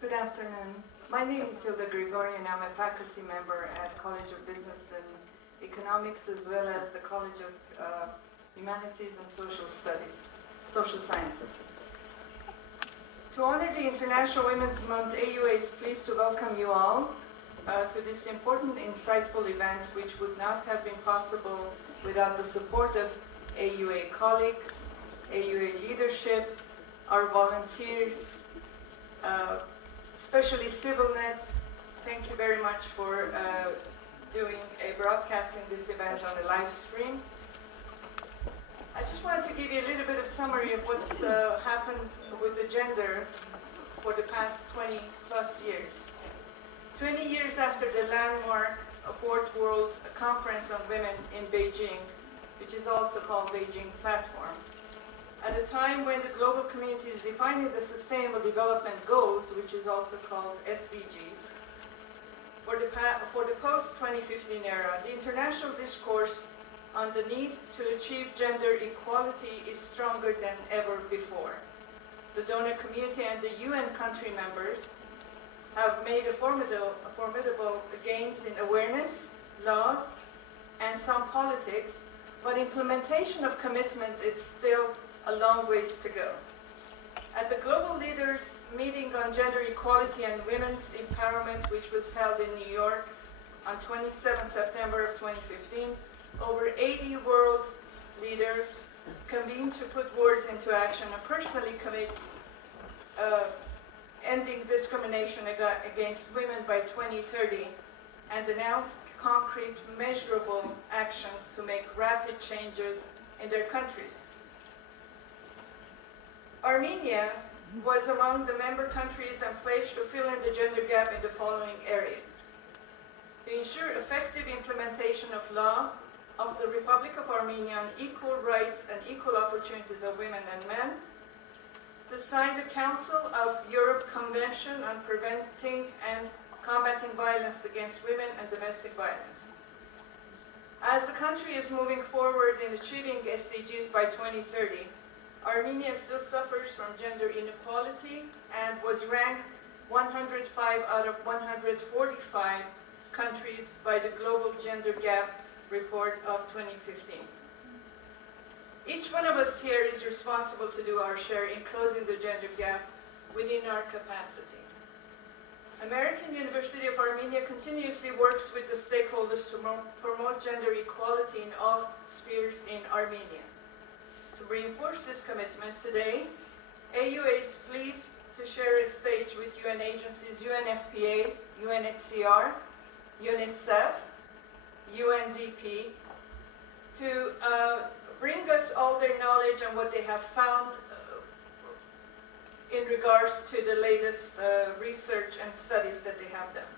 Good afternoon. My name is Hilda Grigorian. I'm a faculty member at College of Business and Economics, as well as the College of Humanities and Social Sciences. To honor the International Women's Month, AUA is pleased to welcome you all to this important, insightful event, which would not have been possible without the support of AUA colleagues, AUA leadership, our volunteers, especially SiViLNet. Thank you very much for broadcasting this event on a live stream. I just wanted to give you a little bit of summary of what's happened with the gender for the past 20 plus years. 20 years after the landmark Fourth World Conference on Women in Beijing, which is also called Beijing Platform. At a time when the global community is defining the Sustainable Development Goals, which is also called SDGs, for the post-2015 era, the international discourse on the need to achieve gender equality is stronger than ever before. The donor community and the UN country members have made a formidable gains in awareness, laws, and some politics, but implementation of commitment is still a long ways to go. At the Global Leaders Meeting on Gender Equality and Women's Empowerment, which was held in New York on 27 September of 2015, over 80 world leaders convened to put words into action and personally commit ending discrimination against women by 2030 and announced concrete, measurable actions to make rapid changes in their countries. Armenia was among the member countries and pledged to fill in the gender gap in the following areas: to ensure effective implementation of law of the Republic of Armenia on equal rights and equal opportunities of women and men, to sign the Council of Europe Convention on Preventing and Combating Violence Against Women and Domestic Violence. As the country is moving forward in achieving SDGs by 2030, Armenia still suffers from gender inequality and was ranked 105 out of 145 countries by the Global Gender Gap Report of 2015. Each one of us here is responsible to do our share in closing the gender gap within our capacity. American University of Armenia continuously works with the stakeholders to promote gender equality in all spheres in Armenia. To reinforce this commitment today, AUA is pleased to share a stage with UN agencies UNFPA, UNHCR, UNICEF, UNDP, to bring us all their knowledge and what they have found in regards to the latest research and studies that they have done.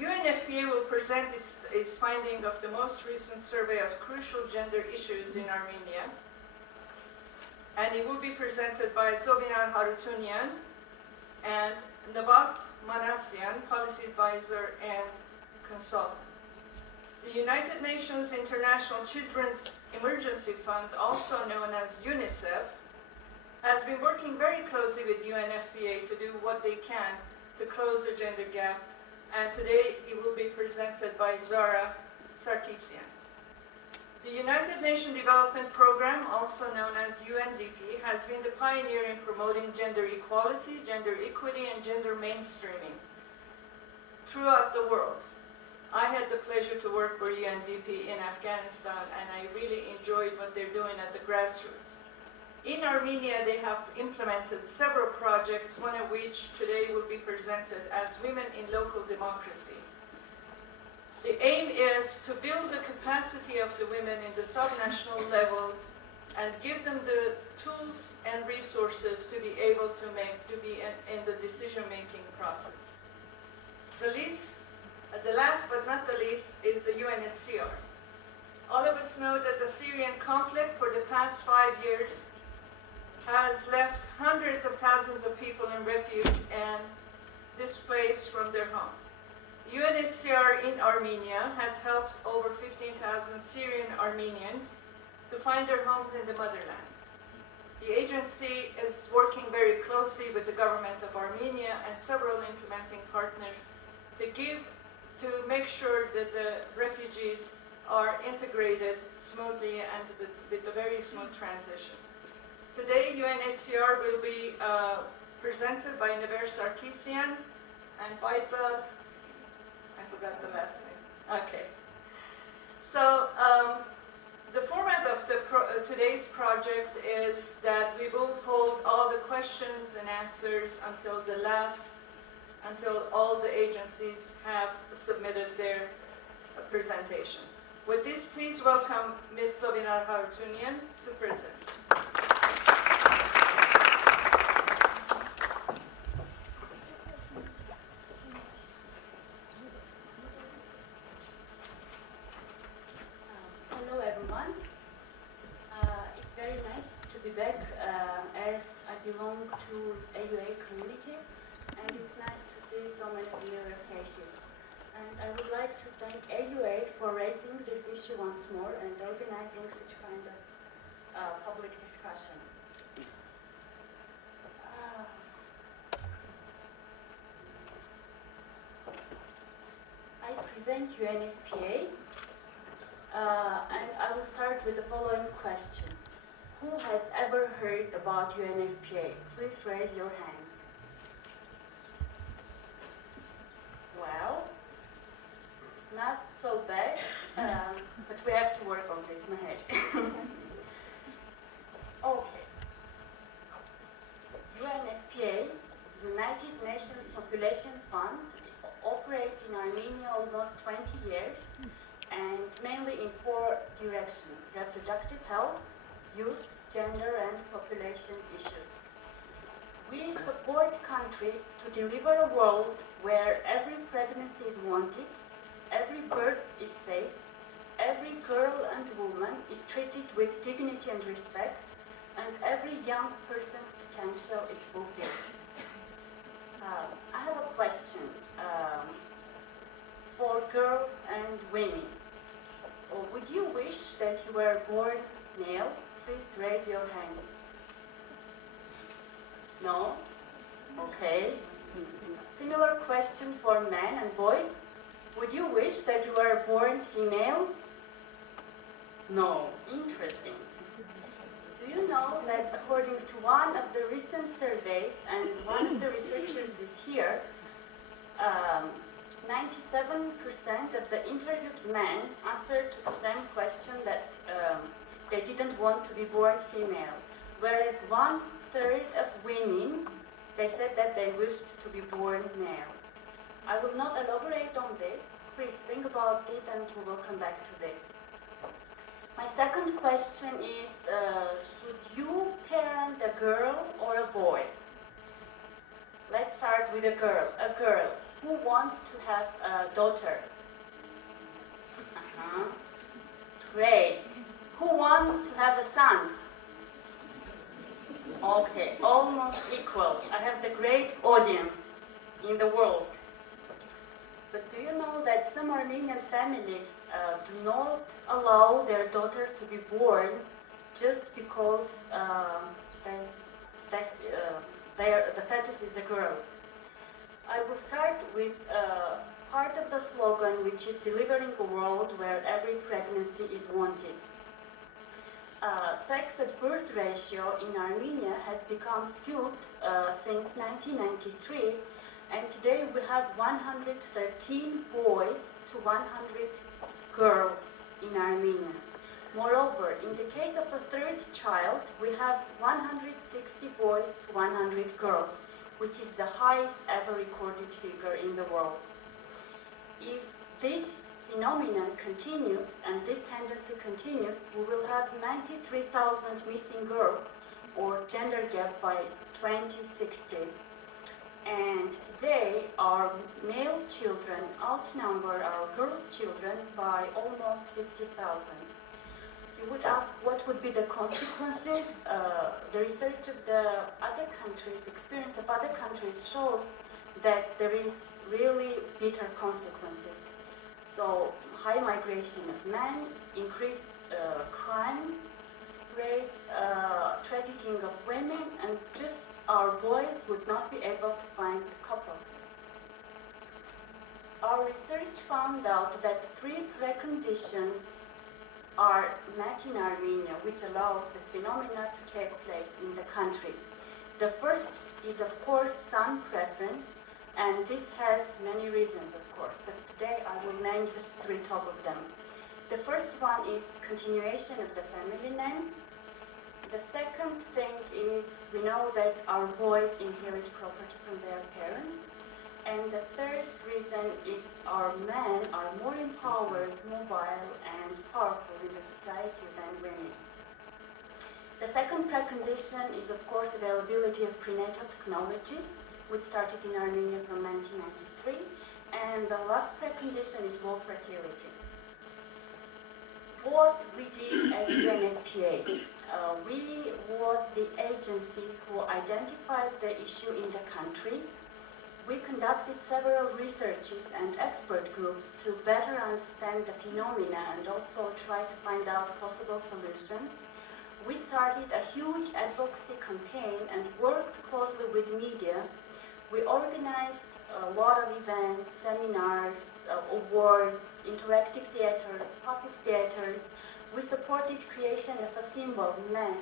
UNFPA will present its finding of the most recent survey of crucial gender issues in Armenia, and it will be presented by Zobinar Harutyunyan and Nabat Manasyan, policy advisor and consultant. The United Nations International Children's Emergency Fund, also known as UNICEF, has been working very closely with UNFPA to do what they can to close the gender gap, and today it will be presented by Zara Sarkisian. The United Nations Development Programme, also known as UNDP, has been the pioneer in promoting gender equality, gender equity, and gender mainstreaming throughout the world. I had the pleasure to work for UNDP in Afghanistan, and I really enjoyed what they're doing at the grassroots. In Armenia, they have implemented several projects, one of which today will be presented as Women in Local Democracy. The aim is to build the capacity of the women in the subnational level and give them the tools and resources to be able to be in the decision-making process. The last but not the least is the UNHCR. All of us know that the Syrian conflict for the past 5 years has left hundreds of thousands of people in refuge and displaced from their homes. UNHCR in Armenia has helped over 15,000 Syrian Armenians to find their homes in the motherland. The agency is working very closely with the government of Armenia and several implementing partners to make sure that the refugees are integrated smoothly and with a very smooth transition. Today, UNHCR will be presented by Never Sarkisian and Faisal. I forgot the last name. Okay. So the format of today's project is that we will hold all the questions and answers until all the agencies have submitted their presentation. With this, please welcome Ms. Zobinar Harutyunyan to present. Hello everyone. It's very nice to be back as I belong to AUA community, and it's nice to see so many familiar faces. And I would like to thank AUA for raising this issue once more and organizing such kind of public discussion. I present UNFPA, and I will start with the following question. Who has ever heard about UNFPA? Please raise your hand. Well, not so bad, but we have to work on this, Maher. Okay. UNFPA, United Nations Population Fund, operates in Armenia almost 20 years directions: reproductive health, youth, gender, and population issues. We support countries to deliver a world where every pregnancy is wanted, every birth is safe, every girl and woman is treated with dignity and respect, and every young person's potential is fulfilled. I have a question for girls and women. Would you wish that you were born male? Please raise your hand. No? Okay. Similar question for men and boys. Would you wish that you were born female? No. Interesting. Do you know that according to one of the recent surveys, and one of the researchers is here, 97% of the interviewed men answered to the same question that they didn't want to be born female, whereas 1/3 of women, they said that they wished to be born male. I will not elaborate on this. Please think about it and we will come back to this. My second question is, should you parent a girl or a boy? Let's start with a girl. A girl. Who wants to have a daughter? Great. Who wants to have a son? Okay, almost equal. I have the great audience in the world. But do you know that some Armenian families do not allow their daughters to be born just because the fetus is a girl? I will start with part of the slogan, which is delivering a world where every pregnancy is wanted. Sex at birth ratio in Armenia has become skewed since 1993, and today we have 113 boys to 100 girls in Armenia. Moreover, in the case of a third child, we have 160 boys to 100 girls, which is the highest ever recorded figure in the world. If this phenomenon continues and this tendency continues, we will have 93,000 missing girls or gender gap by 2060. And today our male children outnumber our girls' children by almost 50,000. You would ask what would be the consequences. The research of the other countries, experience of other countries shows that there is really bitter consequences. So high migration of men, increased crime rates, trafficking of women, and just our boys would not be able to find couples. Our research found out that 3 preconditions are met in Armenia, which allows this phenomena to take place in the country. The first is, of course, son preference, and this has many reasons, of course, but today I will name just 3 top of them. The first one is continuation of the family name. The second thing is we know that our boys inherit property from their parents. And the third reason is our men are more empowered, mobile, and powerful in the society than women. The second precondition is, of course, availability of prenatal technologies, which started in Armenia from 1993. And the last precondition is low fertility. What we did as UNFPA, we was the agency who identified the issue in the country. We conducted several researches and expert groups to better understand the phenomena and also try to find out possible solutions. We started a huge advocacy campaign and worked closely with media. We organized a lot of events, seminars, awards, interactive theaters, puppet theaters. We supported creation of a symbol, men,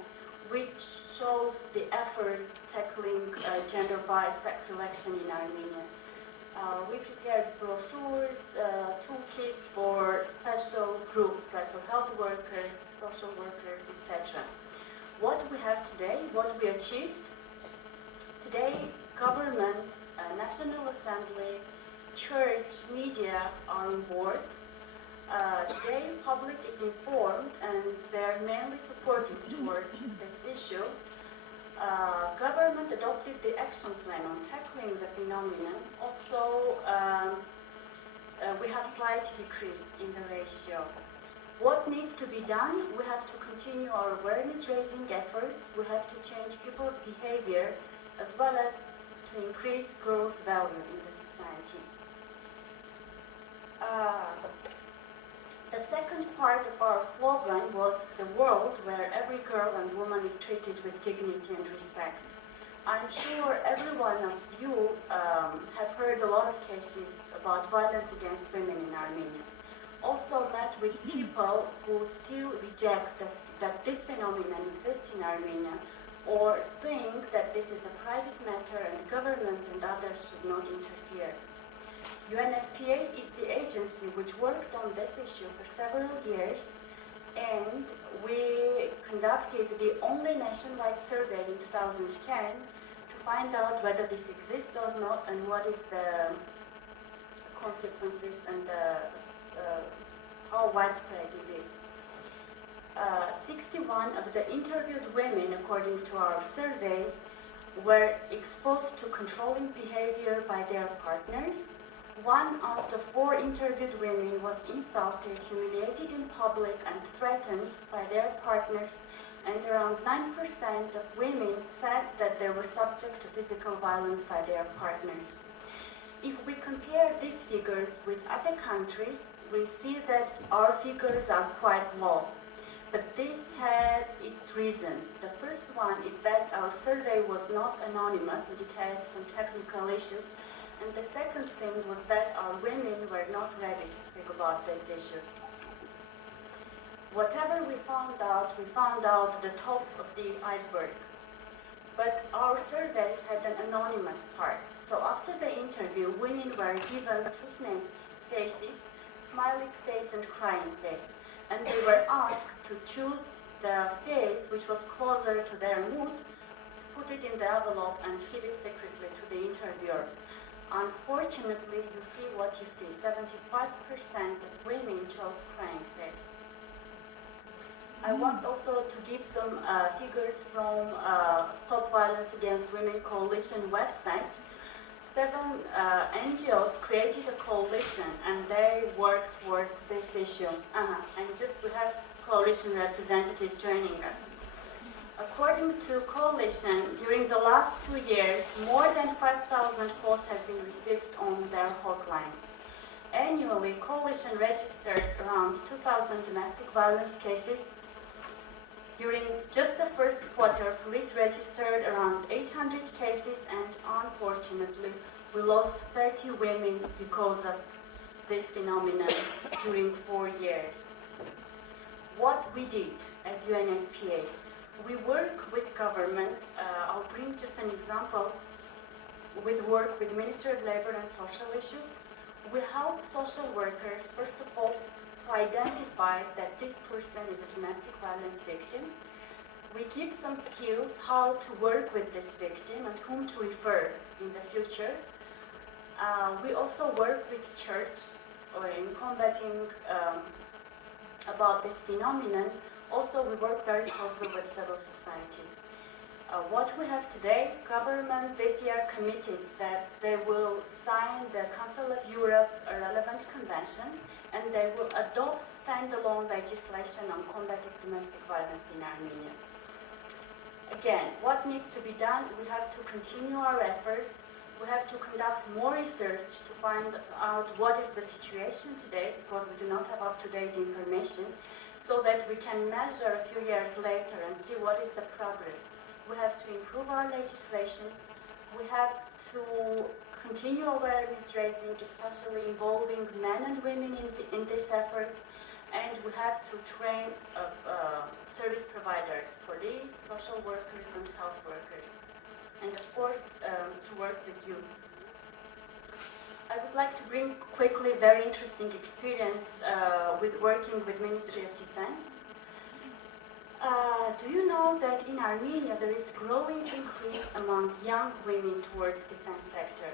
which shows the efforts tackling gender-biased sex selection in Armenia. We prepared brochures, toolkits for special groups like for health workers, social workers, etc. What we have today, what we achieved, today government, National Assembly, church, media are on board. Today public is informed and they're mainly supportive towards this issue, government adopted the action plan on tackling the phenomenon. Also, we have slight decrease in the ratio. What needs to be done? We have to continue our awareness-raising efforts. We have to change people's behavior as well as to increase growth value in the society. The second part of our slogan was the world where every girl and woman is treated with dignity and respect. I'm sure every one of you have heard a lot of cases about violence against women in Armenia. Also met with people who still reject that this phenomenon exists in Armenia or think that this is a private matter and government and others should not interfere. UNFPA is the agency which worked on this issue for several years, and we conducted the only nationwide survey in 2010 to find out whether this exists or not and what is the consequences and how widespread is it. 61 of the interviewed women, according to our survey, were exposed to controlling behavior by their partners. 1 out of 4 interviewed women was insulted, humiliated in public, and threatened by their partners, and around 9% of women said that they were subject to physical violence by their partners. If we compare these figures with other countries, we see that our figures are quite low. But this had its reasons. The first one is that our survey was not anonymous, and it had some technical issues. And the second thing was that our women were not ready to speak about these issues. Whatever we found out the top of the iceberg. But our survey had an anonymous part. So after the interview, women were given 2 faces, smiling face and crying face. And they were asked to choose the face which was closer to their mood, put it in the envelope and give it secretly to the interviewer. Unfortunately, you see what you see. 75% of women chose crying face. I want also to give some figures from Stop Violence Against Women Coalition website. 7 NGOs created a coalition and they work towards this issue. And we have coalition representatives joining us. According to coalition, during the last 2 years, more than 5,000 calls have been received on their hotline. Annually, coalition registered around 2,000 domestic violence cases. During just the first quarter, police registered around 800 cases, and unfortunately, we lost 30 women because of this phenomenon during 4 years. What we did as UNFPA, we work with government. I'll bring just an example. With work with Ministry of Labor and Social Issues, we help social workers, first of all, to identify that this person is a domestic violence victim. We give some skills how to work with this victim and whom to refer in the future. We also work with church or in combating about this phenomenon. Also, we work very closely with civil society. What we have today, government this year committed that they will sign the Council of Europe a relevant convention and they will adopt standalone legislation on combating domestic violence in Armenia. Again, what needs to be done? We have to continue our efforts. We have to conduct more research to find out what is the situation today, because we do not have up-to-date information, so that we can measure a few years later and see what is the progress. We have to improve our legislation. We have to continue awareness raising, especially involving men and women in these efforts. And we have to train service providers, police, social workers, and health workers. And of course, to work with youth. I would like to bring quickly a very interesting experience with working with Ministry of Defense. Do you know that in Armenia there is growing increase among young women towards defense sector?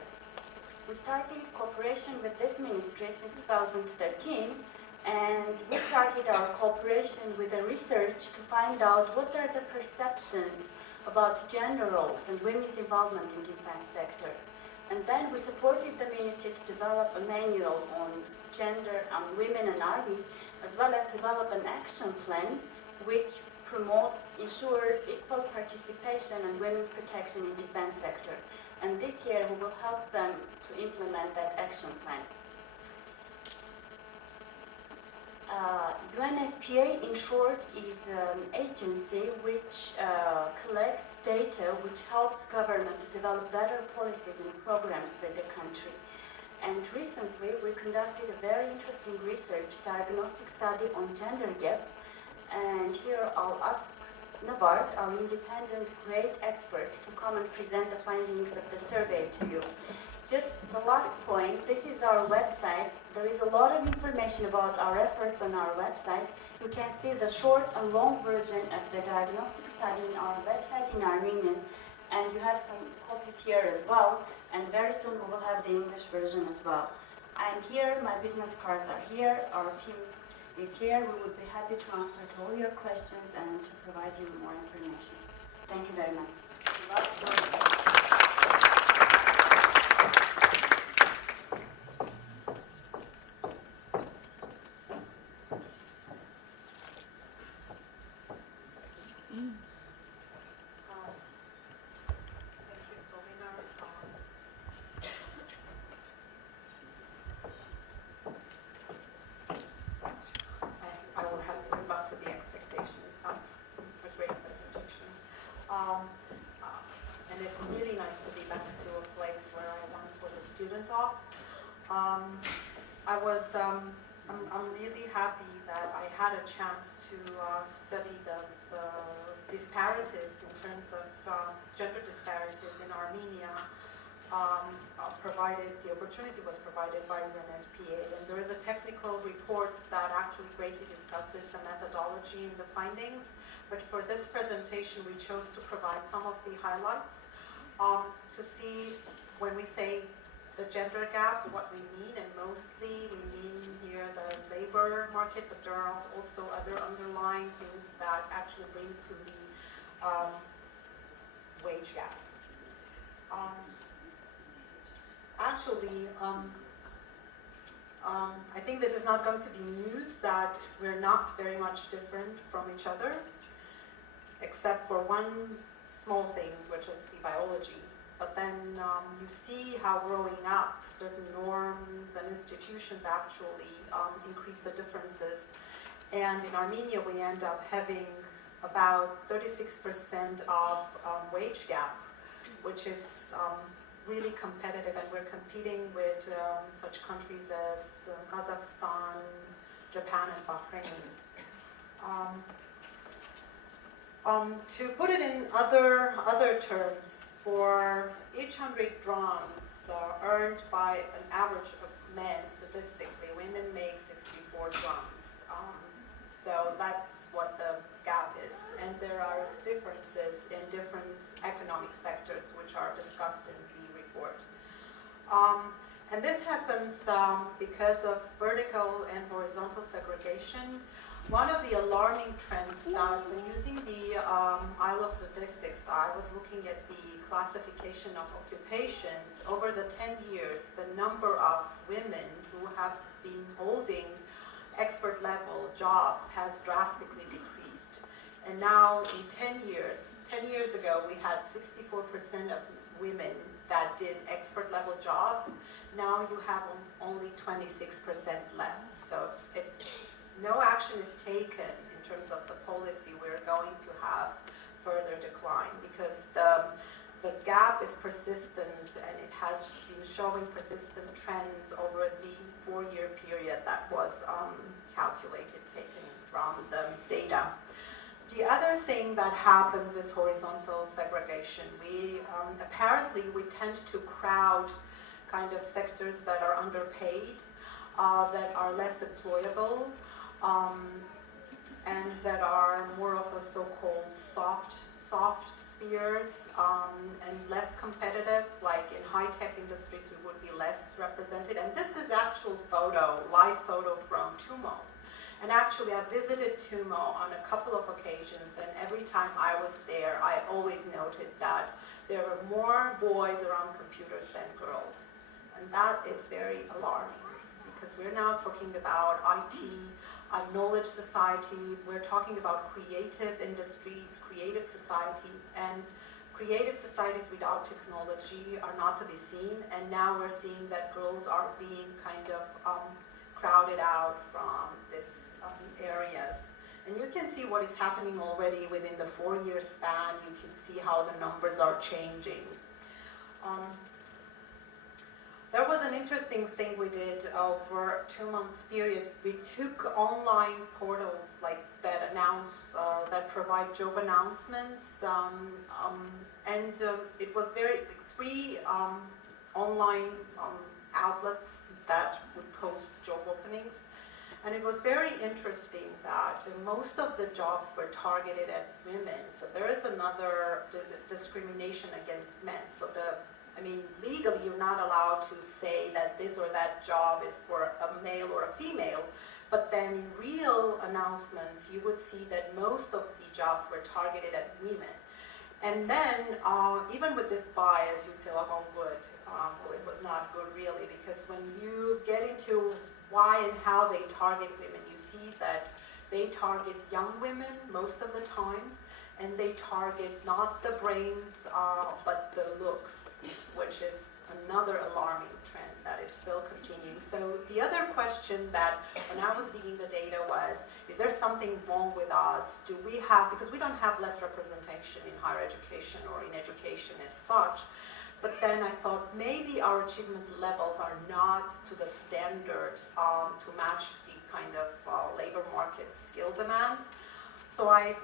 We started cooperation with this ministry since 2013, and we started collaboration with the research to find out what are the perceptions about gender roles and women's involvement in the defense sector. And then we supported the ministry to develop a manual on gender and women and army, as well as develop an action plan which promotes, ensures equal participation and women's protection in the defense sector. And this year we will help them to implement that action plan. UNFPA, in short, is an agency which collects data which helps government to develop better policies and programs for the country. And recently, we conducted a very interesting research diagnostic study on gender gap. And here I'll ask Navart, our independent great expert, to come and present the findings of the survey to you. Just the last point, this is our website. There is a lot of information about our efforts on our website. You can see the short and long version of the diagnostic study on our website in Armenian, and you have some copies here as well, and very soon we will have the English version as well. I'm here, my business cards are here, our team is here. We would be happy to answer to all your questions and to provide you more information. Thank you very much. And it's really nice to be back to a place where I once was a student of. I'm really happy that I had a chance to study the disparities in terms of gender disparities in Armenia. The opportunity was provided by UNFPA, and there is a technical report that actually greatly discusses the methodology and the findings. But for this presentation, we chose to provide some of the highlights to see when we say the gender gap, what we mean, and mostly we mean here the labor market, but there are also other underlying things that actually bring to the wage gap. I think this is not going to be news that we're not very much different from each other, except for one small thing, which is the biology. But then you see how growing up, certain norms and institutions actually increase the differences. And in Armenia, we end up having about 36% of wage gap, which is really competitive, and we're competing with such countries as Kazakhstan, Japan, and Bahrain. To put it in other terms, for each 100 drams earned by an average of men, statistically, women make 64 drams. So that's what the gap is. And there are differences in different economic sectors which are discussed in the report. And this happens because of vertical and horizontal segregation. One of the alarming trends that when using the ILO statistics, I was looking at the classification of occupations. Over the 10 years, the number of women who have been holding expert level jobs has drastically decreased. And now in 10 years ago, we had 64% of women that did expert level jobs. Now you have only 26% left. So if no action is taken in terms of the policy, we're going to have further decline, because the gap is persistent, and it has been showing persistent trends over the 4-year period that was calculated, taken from the data. The other thing that happens is horizontal segregation. Apparently we tend to crowd kind of sectors that are underpaid, that are less employable, and that are more of a so-called soft spheres, and less competitive. Like in high-tech industries, we would be less represented. And this is actual live photo from Tumo. And actually, I visited Tumo on a couple of occasions, and every time I was there, I always noted that there were more boys around computers than girls. And that is very alarming, because we're now talking about IT, knowledge society, we're talking about creative industries, creative societies, and creative societies without technology are not to be seen, and now we're seeing that girls are being kind of crowded out from these areas. And you can see what is happening already within the 4-year span. You can see how the numbers are changing. There was an interesting thing we did over 2 months period. We took online portals like that that provide job announcements, and it was three online outlets that would post job openings. And it was very interesting that most of the jobs were targeted at women. So there is another discrimination against men. So legally you're not allowed to say that this or that job is for a male or a female. But then in real announcements, you would see that most of the jobs were targeted at women. And then, even with this bias, you'd say, oh, good. Well, it was not good, really, because when you get into why and how they target women, you see that they target young women most of the times, and they target not the brains, but the looks, which is another alarming trend that is still continuing. So the other question that, when I was digging the data was, is there something wrong with us? Do we have, because we don't have less representation in higher education or in education as such, but then I thought maybe our achievement levels are not to the standard to match the kind of labor market skill demand. So I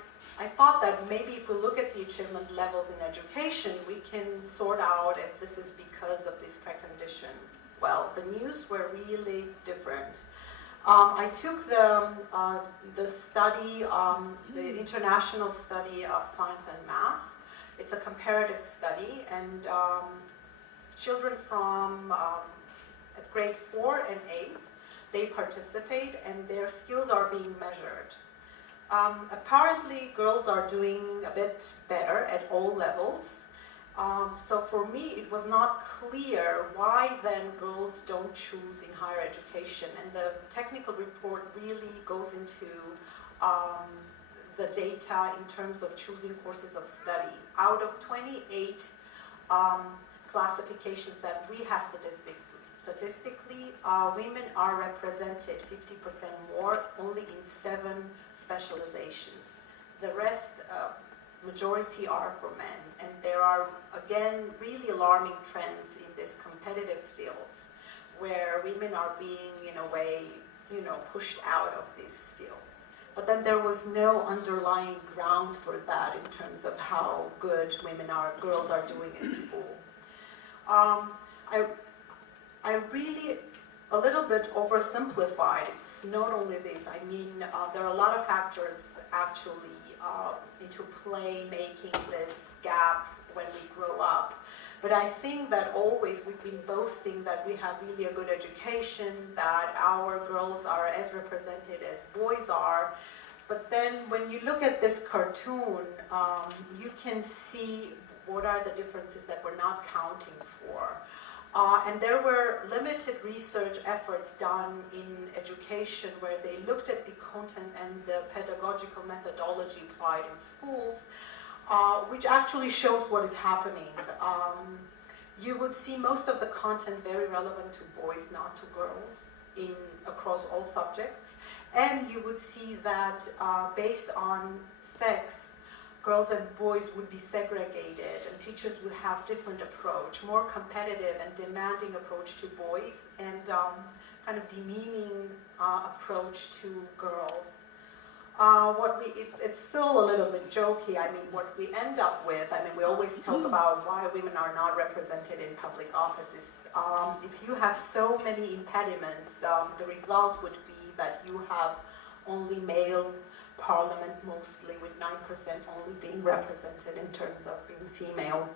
thought that maybe if we look at the achievement levels in education, we can sort out if this is because of this precondition. Well, the news were really different. I took the study, the international study of science and math. It's a comparative study, and children from at grade 4 and 8, they participate, and their skills are being measured. Apparently, girls are doing a bit better at all levels. So for me, it was not clear why then girls don't choose in higher education. And the technical report really goes into the data in terms of choosing courses of study. Out of 28 classifications that we have statistically, women are represented 50% more, only in 7 specializations. The rest, majority are for men. And there are, again, really alarming trends in these competitive fields where women are being, in a way, pushed out of these fields. But then there was no underlying ground for that in terms of how good girls are doing in school. I really, a little bit oversimplified. It's not only this. I mean, there are a lot of factors actually into play making this gap when we grow up. But I think that always we've been boasting that we have really a good education, that our girls are as represented as boys are. But then when you look at this cartoon, you can see what are the differences that we're not counting for. And there were limited research efforts done in education where they looked at the content and the pedagogical methodology applied in schools, which actually shows what is happening. You would see most of the content very relevant to boys, not to girls, across all subjects. And you would see that based on sex, girls and boys would be segregated, and teachers would have different approach, more competitive and demanding approach to boys, and kind of demeaning approach to girls. It's still a little bit jokey. I mean, what we end up with, we always talk about why women are not represented in public offices. If you have so many impediments, the result would be that you have only male parliament, mostly with 9% only being represented in terms of being female.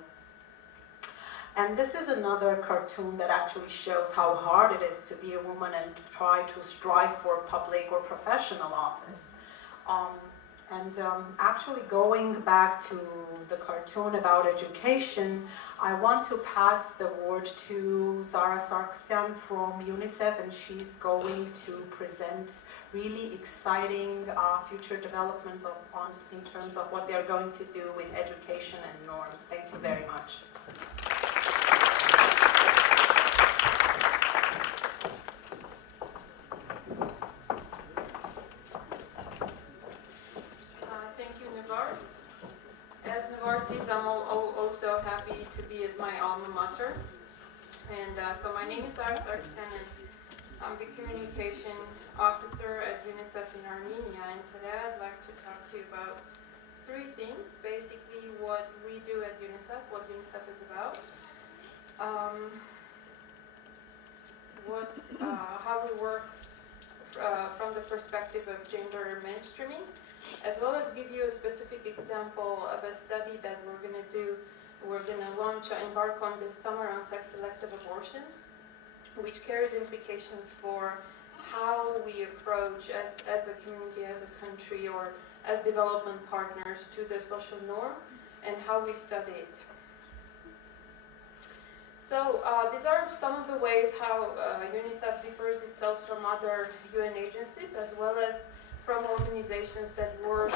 And this is another cartoon that actually shows how hard it is to be a woman and to try to strive for public or professional office. Actually going back to the cartoon about education, I want to pass the word to Zara Sargsyan from UNICEF, and she's going to present really exciting future developments in terms of what they're going to do with education and norms. Thank you very much. I'm also happy to be at my alma mater. And so my name is Zara Sargsyan, and I'm the communication officer at UNICEF in Armenia. And today I'd like to talk to you about three things. Basically what we do at UNICEF, what UNICEF is about, how we work from the perspective of gender mainstreaming, as well as give you a specific example of a study that we're going to do. We're going to embark on this summer on sex-selective abortions, which carries implications for how we approach as a community, as a country, or as development partners to the social norm and how we study it. So these are some of the ways how UNICEF differs itself from other UN agencies, as well as from organizations that work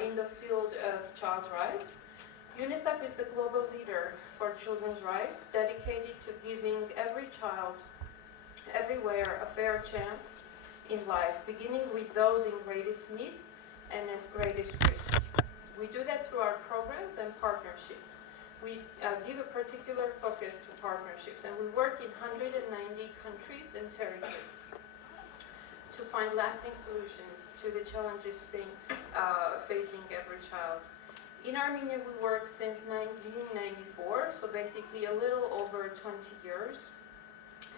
in the field of child's rights. UNICEF is the global leader for children's rights, dedicated to giving every child, everywhere, a fair chance in life, beginning with those in greatest need and at greatest risk. We do that through our programs and partnerships. We give a particular focus to partnerships, and we work in 190 countries and territories to find lasting solutions to the challenges facing every child. In Armenia, we work since 1994, so basically a little over 20 years.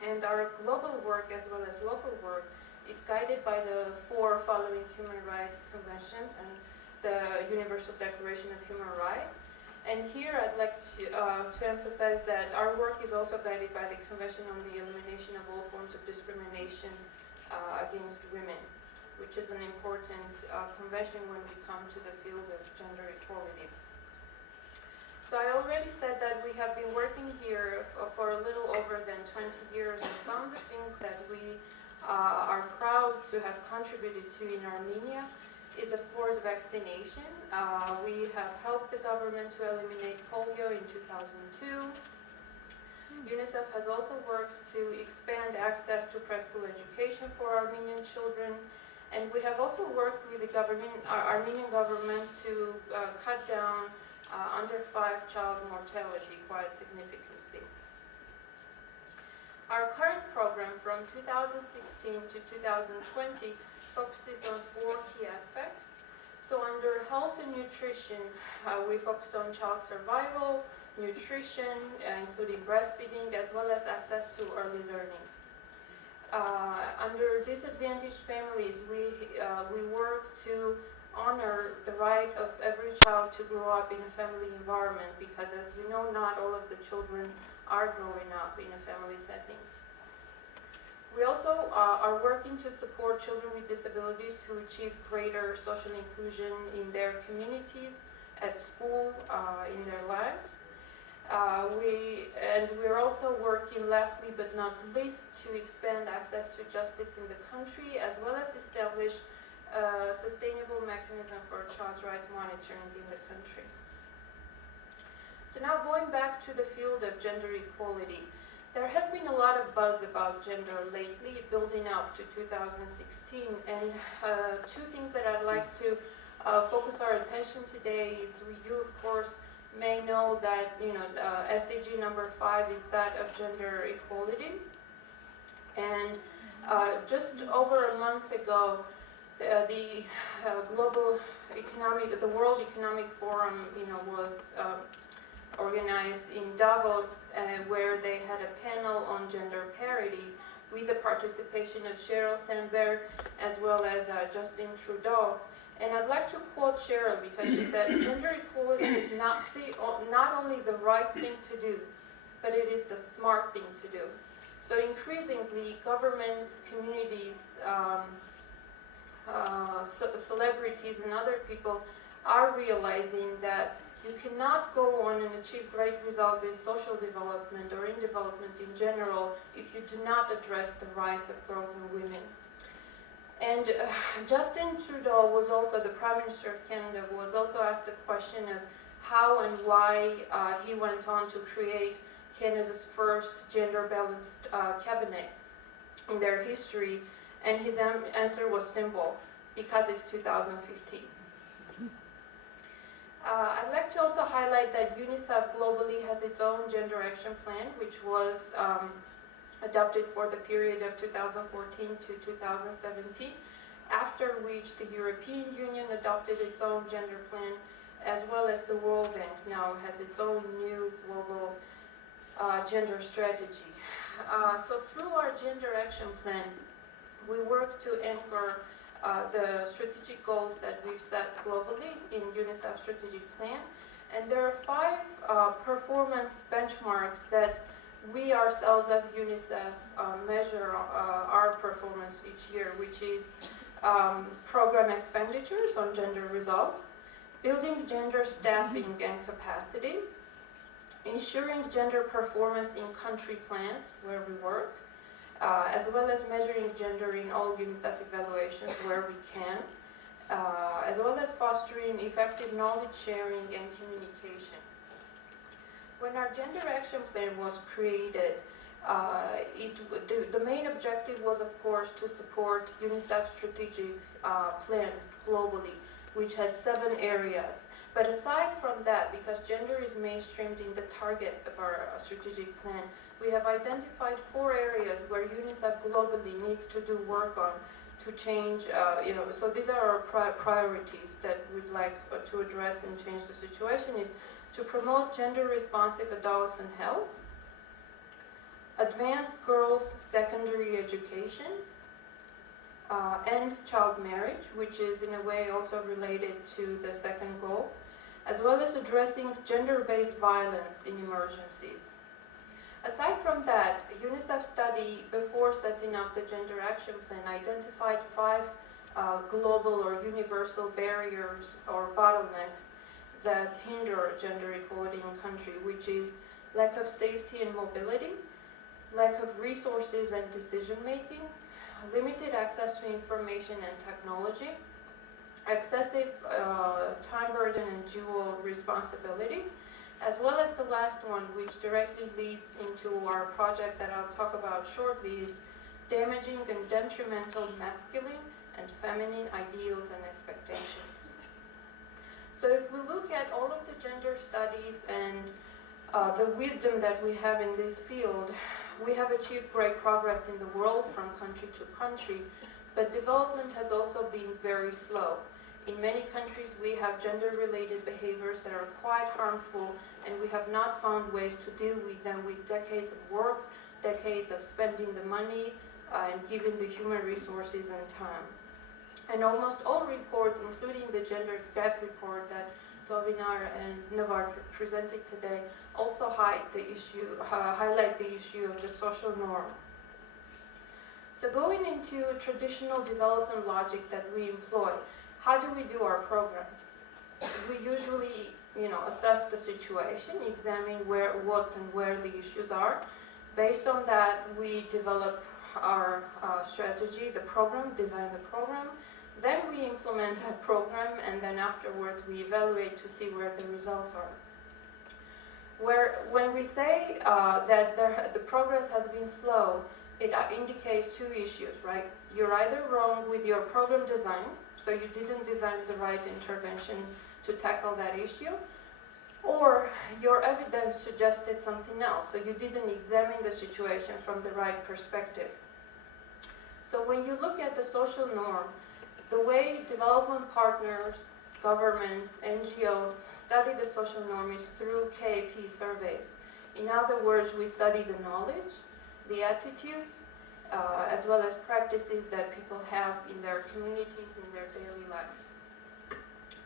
And our global work as well as local work is guided by the 4 following human rights conventions and the Universal Declaration of Human Rights. And here I'd like to emphasize that our work is also guided by the Convention on the Elimination of All Forms of Discrimination against Women, which is an important convention when we come to the field of gender equality. So I already said that we have been working here for a little over than 20 years, and some of the things that we are proud to have contributed to in Armenia is, of course, vaccination. We have helped the government to eliminate polio in 2002. UNICEF has also worked to expand access to preschool education for Armenian children. And we have also worked with the Armenian government to cut down under 5 child mortality quite significantly. Our current program from 2016 to 2020 focuses on 4 key aspects. So under health and nutrition, we focus on child survival, nutrition, including breastfeeding, as well as access to early learning. Under disadvantaged families, we work to honor the right of every child to grow up in a family environment, because as you know, not all of the children are growing up in a family setting. We also are working to support children with disabilities to achieve greater social inclusion in their communities, at school, in their lives. We're also working, lastly but not least, to expand access to justice in the country, as well as establish a sustainable mechanism for child rights monitoring in the country. So now going back to the field of gender equality, there has been a lot of buzz about gender lately, building up to 2016, and 2 things that I'd like to focus our attention today is you, of course, may know that SDG number 5 is that of gender equality, and just over a month ago, the World Economic Forum, was organized in Davos, where they had a panel on gender parity with the participation of Sheryl Sandberg as well as Justin Trudeau. And I'd like to quote Sheryl, because she said, "Gender equality is not only the right thing to do, but it is the smart thing to do. So increasingly, governments, communities, celebrities and other people are realizing that you cannot go on and achieve great results in social development or in development in general if you do not address the rights of girls and women. And Justin Trudeau was also, the Prime Minister of Canada, was also asked the question of how and why he went on to create Canada's first gender-balanced cabinet in their history, and his answer was simple: because it's 2015. I'd like to also highlight that UNICEF globally has its own gender action plan, which was adopted for the period of 2014 to 2017, after which the European Union adopted its own gender plan, as well as the World Bank now has its own new global gender strategy. So through our gender action plan, we work to anchor the strategic goals that we've set globally in UNICEF strategic plan. And there are 5 performance benchmarks that we ourselves as UNICEF measure our performance each year, which is program expenditures on gender results, building gender staffing and capacity, ensuring gender performance in country plans where we work, as well as measuring gender in all UNICEF evaluations where we can, as well as fostering effective knowledge sharing and communication. When our gender action plan was created, the main objective was, of course, to support UNICEF's strategic plan globally, which has 7 areas. But aside from that, because gender is mainstreamed in the target of our strategic plan, we have identified 4 areas where UNICEF globally needs to do work on to change, so these are our priorities that we'd like to address and change the situation is to promote gender-responsive adolescent health, advance girls' secondary education, end child marriage, which is in a way also related to the second goal, as well as addressing gender-based violence in emergencies. Aside from that, UNICEF study, before setting up the Gender Action Plan, identified 5 global or universal barriers or bottlenecks that hinder gender equality in country, which is lack of safety and mobility, lack of resources and decision-making, limited access to information and technology, excessive time burden and dual responsibility, as well as the last one, which directly leads into our project that I'll talk about shortly, is damaging and detrimental masculine and feminine ideals and expectations. So if we look at all of the gender studies and the wisdom that we have in this field, we have achieved great progress in the world from country to country, but development has also been very slow. In many countries, we have gender-related behaviors that are quite harmful, and we have not found ways to deal with them with decades of work, decades of spending the money, and giving the human resources and time. And almost all reports, including the gender gap report that Tobinar and Navar presented today, also highlight the issue of the social norm. So going into traditional development logic that we employ, how do we do our programs? We usually, assess the situation, examine what and where the issues are. Based on that, we develop our strategy, the program, design the program. Then we implement that program, and then afterwards we evaluate to see where the results are. When we say that the progress has been slow, it indicates 2 issues, right? You're either wrong with your program design, so you didn't design the right intervention to tackle that issue, or your evidence suggested something else, so you didn't examine the situation from the right perspective. So when you look at the social norm, the way development partners, governments, NGOs study the social norm is through KAP surveys. In other words, we study the knowledge, the attitudes, as well as practices that people have in their communities, in their daily life.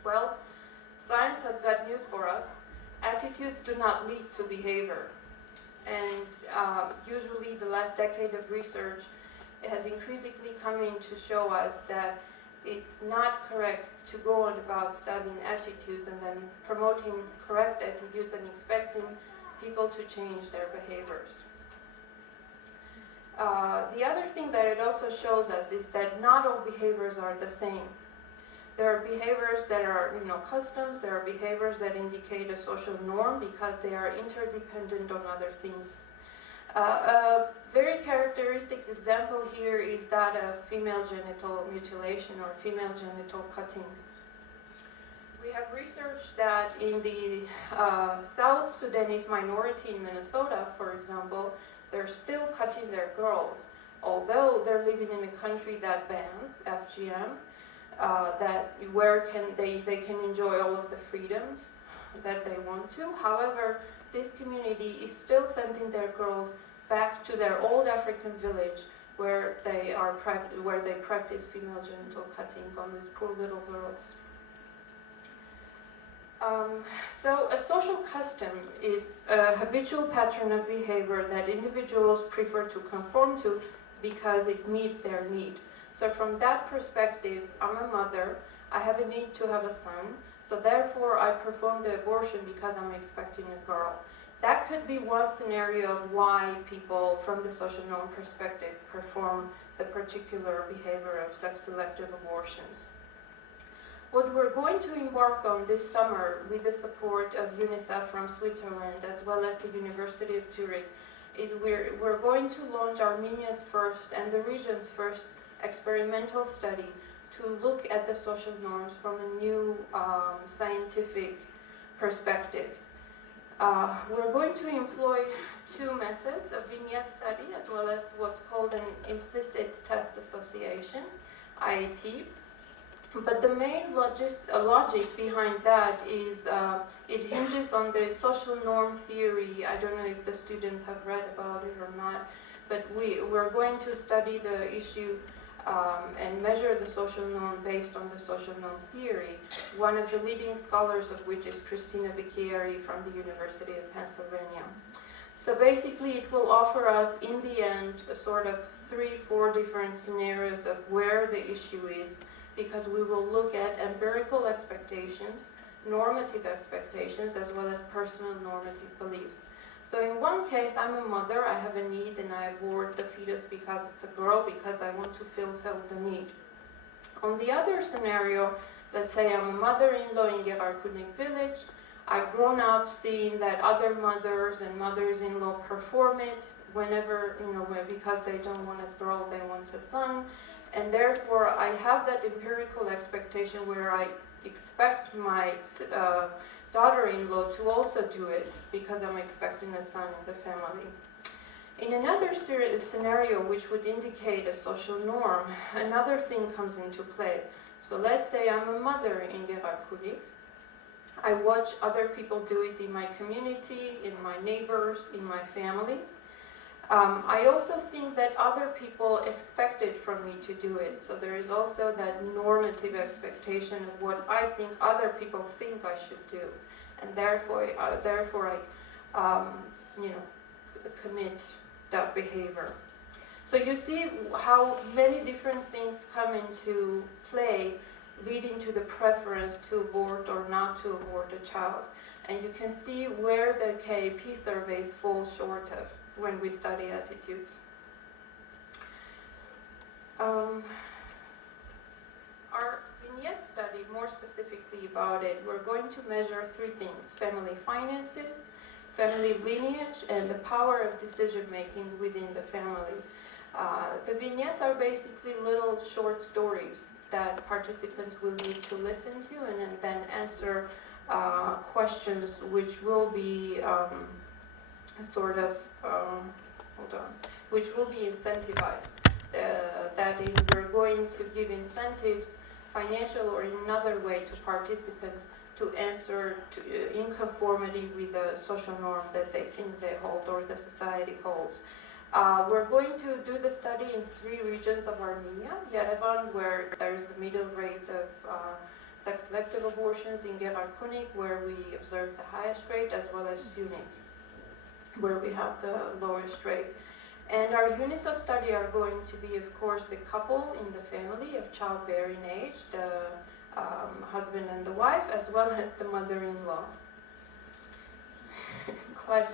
Well, science has got news for us. Attitudes do not lead to behavior. and usually the last decade of research has increasingly come in to show us that it's not correct to go on about studying attitudes and then promoting correct attitudes and expecting people to change their behaviors. The other thing that it also shows us is that not all behaviors are the same. There are behaviors that are, customs. There are behaviors that indicate a social norm because they are interdependent on other things. A very characteristic example here is that of female genital mutilation or female genital cutting. We have researched that in the South Sudanese minority in Minnesota, for example, they're still cutting their girls, although they're living in a country that bans FGM, where they can enjoy all of the freedoms that they want to. However, this community is still sending their girls back to their old African village where they practice female genital cutting on these poor little girls. So a social custom is a habitual pattern of behavior that individuals prefer to conform to because it meets their need. So from that perspective, I'm a mother, I have a need to have a son, so therefore I perform the abortion because I'm expecting a girl. That could be one scenario of why people from the social norm perspective perform the particular behavior of sex-selective abortions. What we're going to embark on this summer with the support of UNICEF from Switzerland as well as the University of Zurich is we're going to launch Armenia's first and the region's first experimental study to look at the social norms from a new scientific perspective. We're going to employ two methods, a vignette study as well as what's called an implicit test association, IAT. But the main logic behind that is it hinges on the social norm theory. I don't know if the students have read about it or not, but we're going to study the issue and measure the social norm based on the social norm theory, one of the leading scholars of which is Christina Bicchieri from the University of Pennsylvania. So basically it will offer us in the end a sort of 3-4 different scenarios of where the issue is, because we will look at empirical expectations, normative expectations, as well as personal normative beliefs. So in one case, I'm a mother, I have a need, and I abort the fetus because it's a girl, because I want to fulfill the need. On the other scenario, let's say I'm a mother-in-law in Gerarkunik village, I've grown up seeing that other mothers and mothers-in-law perform it whenever, because they don't want a girl, they want a son. And therefore, I have that empirical expectation where I expect my daughter-in-law to also do it because I'm expecting a son in the family. In another scenario which would indicate a social norm, another thing comes into play. So let's say I'm a mother in Gerarkunik. I watch other people do it in my community, in my neighbors, in my family. I also think that other people expected from me to do it. So there is also that normative expectation of what I think other people think I should do. And therefore I commit that behavior. So you see how many different things come into play leading to the preference to abort or not to abort a child. And you can see where the KAP surveys fall short of when we study attitudes. Our vignette study, more specifically about it, we're going to measure 3 things: family finances, family lineage, and the power of decision-making within the family. The vignettes are basically little short stories that participants will need to listen to and then answer questions which will be which will be incentivized. That is, we're going to give incentives, financial or in another way, to participants to answer in conformity with the social norm that they think they hold or the society holds. We're going to do the study in 3 regions of Armenia: Yerevan, where there's the middle rate of sex-selective abortions, in Gerarkunik, where we observe the highest rate, as well as Syunik. where we have the lowest rate. And our units of study are going to be, of course, the couple in the family of childbearing age, the husband and the wife, as well as the mother-in-law. Quite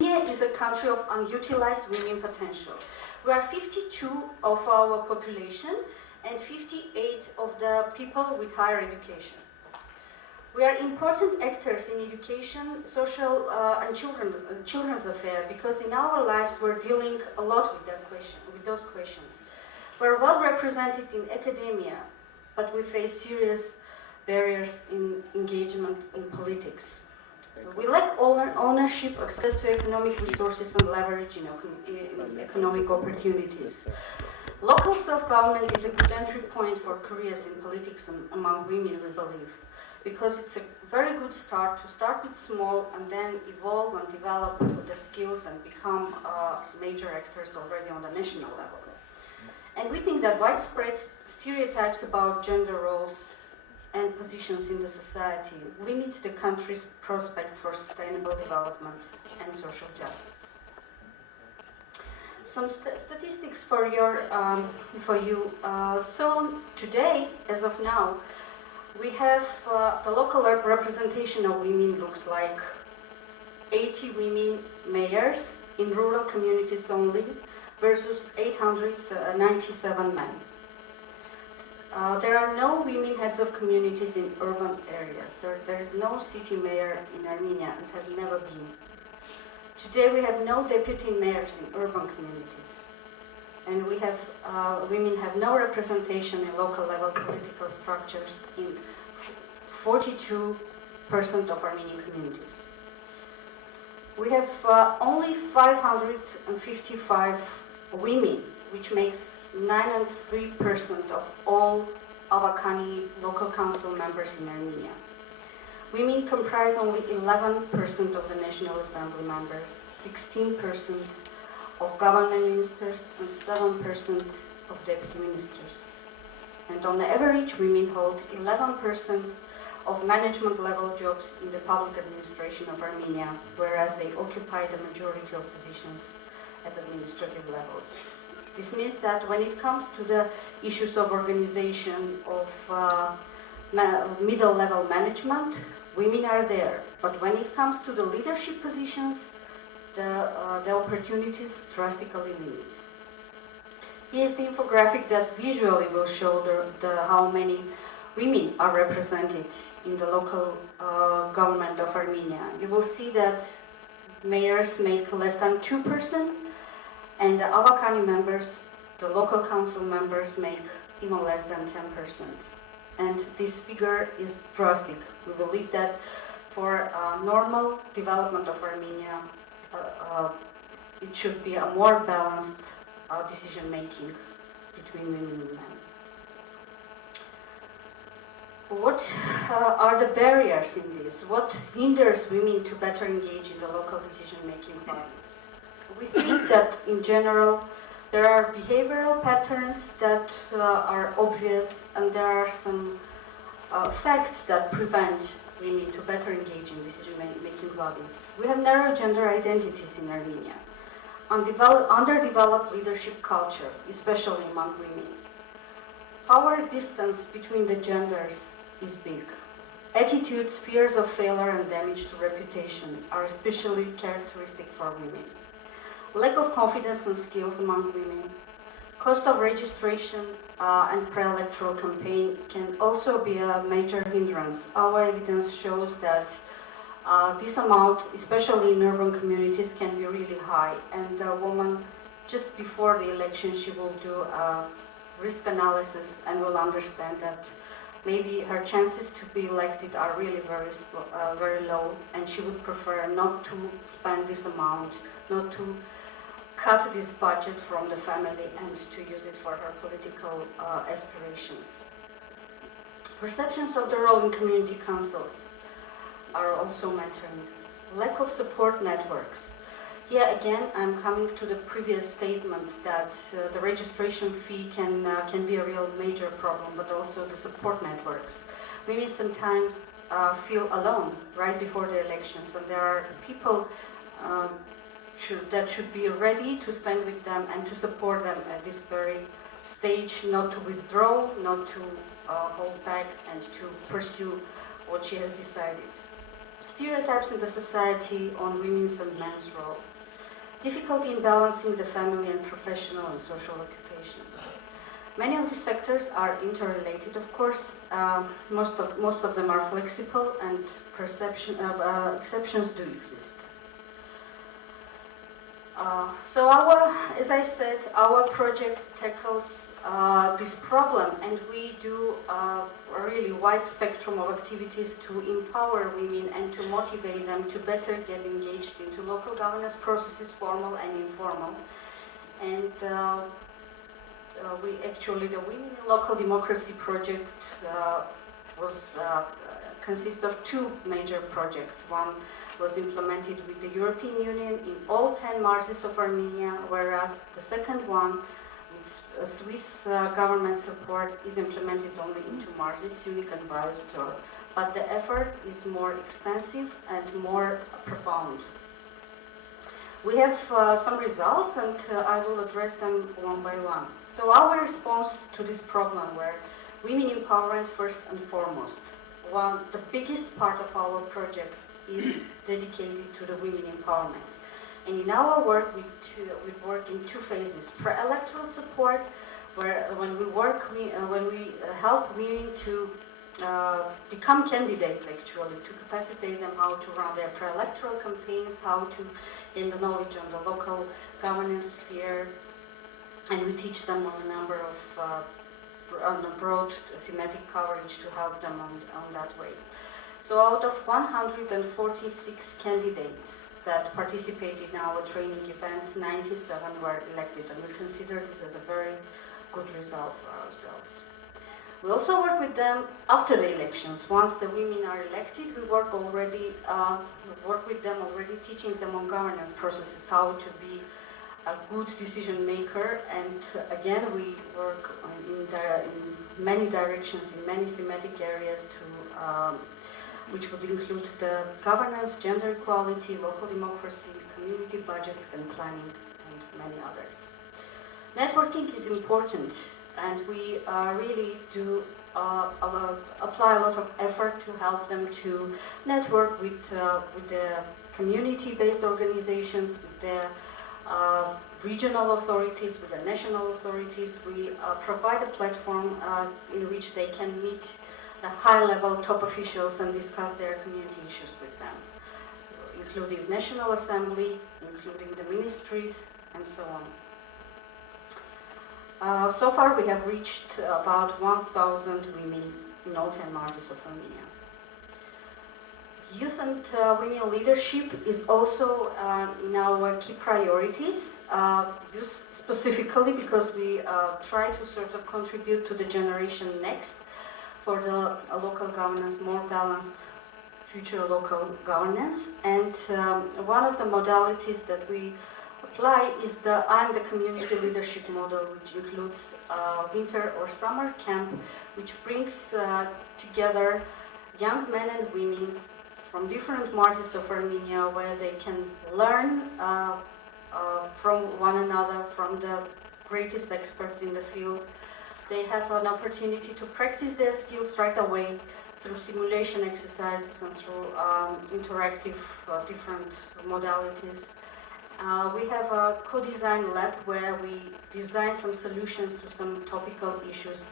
Armenia is a country of unutilized women potential. We are 52 of our population and 58 of the people with higher education. We are important actors in education, social and children's affairs because in our lives we're dealing a lot with those questions. We're well represented in academia, but we face serious barriers in engagement in politics. We lack ownership, access to economic resources and leverage in economic opportunities. Local self-government is a good entry point for careers in politics among women, we believe, because it's a very good start to start with small and then evolve and develop the skills and become major actors already on the national level. And we think that widespread stereotypes about gender roles and positions in the society limit the country's prospects for sustainable development and social justice. Some statistics for you. So today, as of now, we have the local representation of women looks like 80 women mayors in rural communities only versus 897 men. There are no women heads of communities in urban areas. There is no city mayor in Armenia and has never been. Today we have no deputy mayors in urban communities. And we have, women have no representation in local level political structures in 42% of Armenian communities. We have only 555 women, which makes 93% of all Avakani local council members in Armenia. Women comprise only 11% of the National Assembly members, 16% of government ministers, and 7% of deputy ministers. And on average, women hold 11% of management level jobs in the public administration of Armenia, whereas they occupy the majority of positions at administrative levels. This means that when it comes to the issues of organization of middle level management, women are there. But when it comes to the leadership positions, the opportunities drastically limit. Here's the infographic that visually will show how many women are represented in the local government of Armenia. You will see that mayors make less than 2%, and the Avakani members, the local council members, make even less than 10%. And this figure is drastic. We believe that for normal development of Armenia, it should be a more balanced decision-making between women and men. What are the barriers in this? What hinders women to better engage in the local decision-making bodies? We think that in general there are behavioral patterns that are obvious, and there are some facts that prevent women to better engage in decision-making bodies. We have narrow gender identities in Armenia, underdeveloped leadership culture, especially among women. Power distance between the genders is big. Attitudes, fears of failure and damage to reputation are especially characteristic for women. Lack of confidence and skills among women. Cost of registration and pre-electoral campaign can also be a major hindrance. Our evidence shows that this amount, especially in urban communities, can be really high. And a woman, just before the election, she will do a risk analysis and will understand that maybe her chances to be elected are really very low, and she would prefer not to spend this amount, not to cut this budget from the family and to use it for her political aspirations. Perceptions of the role in community councils are also mattering. Lack of support networks. Here again, I'm coming to the previous statement that the registration fee can be a real major problem, but also the support networks. Women sometimes feel alone right before the elections, and there are people that should be ready to stand with them and to support them at this very stage, not to withdraw, not to hold back, and to pursue what she has decided. Stereotypes in the society on women's and men's role. difficulty in balancing the family and professional and social occupation. Many of these factors are interrelated, of course. Most of them are flexible, and exceptions do exist. So as I said, our project tackles this problem, and we do a really wide spectrum of activities to empower women and to motivate them to better get engaged into local governance processes, formal and informal. And the Women in Local Democracy project consists of two major projects. One was implemented with the European Union in all 10 marches of Armenia, whereas the second one, with Swiss government support, is implemented only in 2 marches, Sunik and Biostor. But the effort is more extensive and more profound. We have some results, and I will address them one by one. So our response to this problem were women empowerment first and foremost. The biggest part of our project is dedicated to the women empowerment. And in our work, we work in 2 phases. Pre-electoral support, where when we help women to become candidates, actually, to capacitate them how to run their pre-electoral campaigns, how to gain the knowledge on the local governance sphere, and we teach them on a number of on a broad thematic coverage to help them on that way. So out of 146 candidates that participated in our training events, 97 were elected, and we consider this as a very good result for ourselves. We also work with them after the elections. Once the women are elected, we work with them already, teaching them on governance processes, how to be a good decision maker, and again we work in many directions, in many thematic areas which would include the governance, gender equality, local democracy, community budgeting and planning, and many others. Networking is important, and we really do apply a lot of effort to help them to network with the community-based organizations, with the regional authorities, with the national authorities. We provide a platform in which they can meet the high-level top officials and discuss their community issues with them, including National Assembly, including the ministries, and so on. So far, we have reached about 1,000 women in all 10 marches of Armenia. Youth and women leadership is also in our key priorities. Youth specifically because we try to sort of contribute to the generation next for the local governance, more balanced future local governance. And one of the modalities that we apply is the I'm the Community Leadership model, which includes winter or summer camp, which brings together young men and women from different marches of Armenia, where they can learn from one another, from the greatest experts in the field. They have an opportunity to practice their skills right away through simulation exercises and through interactive different modalities. We have a co-design lab where we design some solutions to some topical issues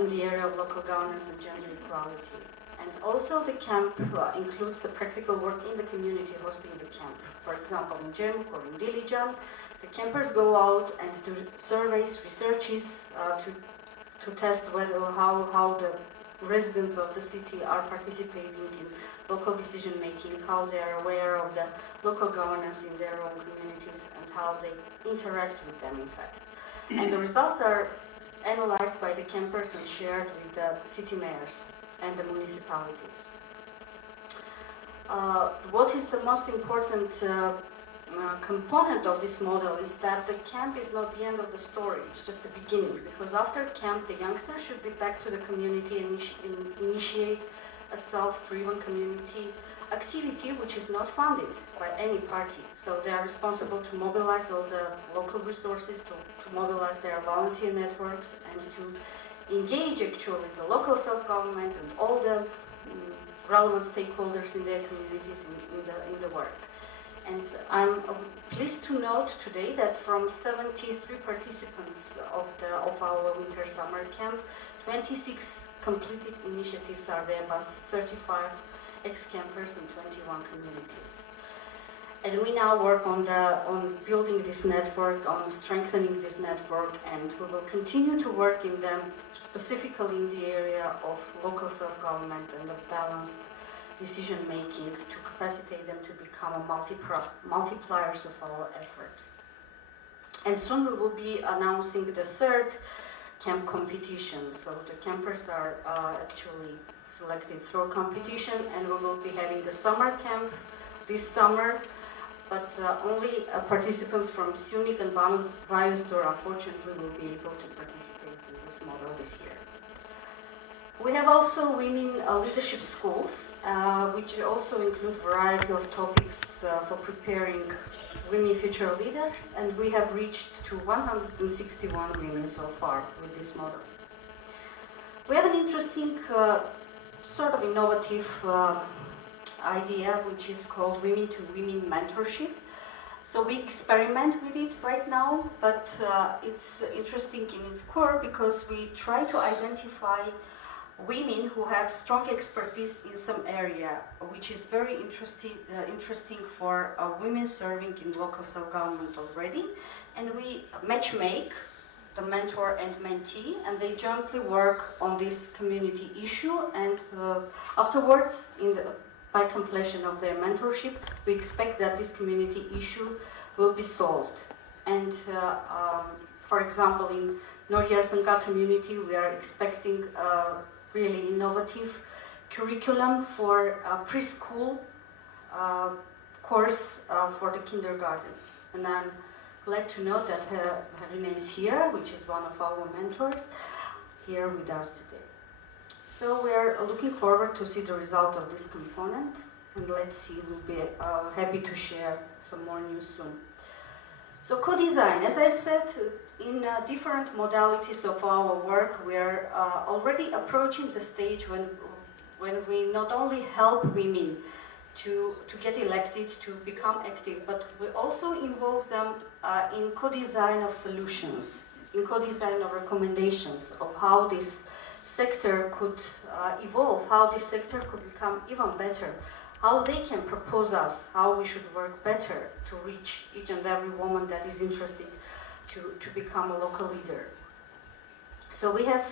in the area of local governance and gender equality. And also the camp includes the practical work in the community hosting the camp. For example, in Jermuk or in Dilijan, the campers go out and do surveys, researches to test how the residents of the city are participating in local decision making, how they are aware of the local governance in their own communities, and how they interact with them, in fact. And the results are analyzed by the campers and shared with the city mayors and the municipalities. What is the most important component of this model is that the camp is not the end of the story, it's just the beginning, because after camp the youngsters should be back to the community and initiate a self-driven community activity which is not funded by any party. So they are responsible to mobilize all the local resources, to mobilize their volunteer networks, and to engage actually the local self-government and all the relevant stakeholders in their communities in the work. And I'm pleased to note today that from 73 participants of our winter summer camp, 26 completed initiatives are there, about 35 ex-campers and 21 communities. And we now work on building this network, on strengthening this network, and we will continue to work in them, specifically in the area of local self-government and the balanced decision-making to capacitate them to become multipliers of our effort. And soon we will be announcing the third camp competition. So the campers are actually selected through competition, and we will be having the summer camp this summer, but only participants from Syunik and Vajustor unfortunately will be able to participate in this model this year. We have also women leadership schools, which also include a variety of topics for preparing women future leaders, and we have reached to 161 women so far with this model. We have an interesting, sort of innovative idea, which is called Women to Women Mentorship. So we experiment with it right now, but it's interesting in its core because we try to identify women who have strong expertise in some area, which is very interesting for women serving in local self-government already. And we matchmake the mentor and mentee, and they jointly work on this community issue, and afterwards, by completion of their mentorship, we expect that this community issue will be solved. And for example, in Noryasanka community, we are expecting really innovative curriculum for a preschool course for the kindergarten. And I'm glad to know that Harina is here, which is one of our mentors, here with us today. So we are looking forward to see the result of this component, and let's see, we'll be happy to share some more news soon. So co-design, as I said, in different modalities of our work, we are already approaching the stage when we not only help women to get elected, to become active, but we also involve them in co-design of solutions, in co-design of recommendations of how this sector could evolve, how this sector could become even better, how they can propose us, how we should work better to reach each and every woman that is interested to become a local leader. So we have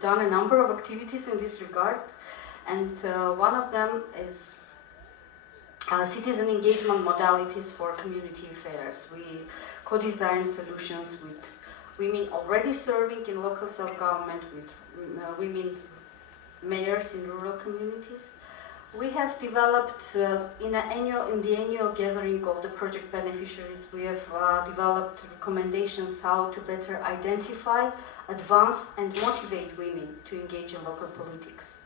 done a number of activities in this regard, and one of them is citizen engagement modalities for community affairs. We co-design solutions with women already serving in local self-government, with women mayors in rural communities. We have developed, in the annual gathering of the project beneficiaries, we have developed recommendations how to better identify, advance, and motivate women to engage in local politics.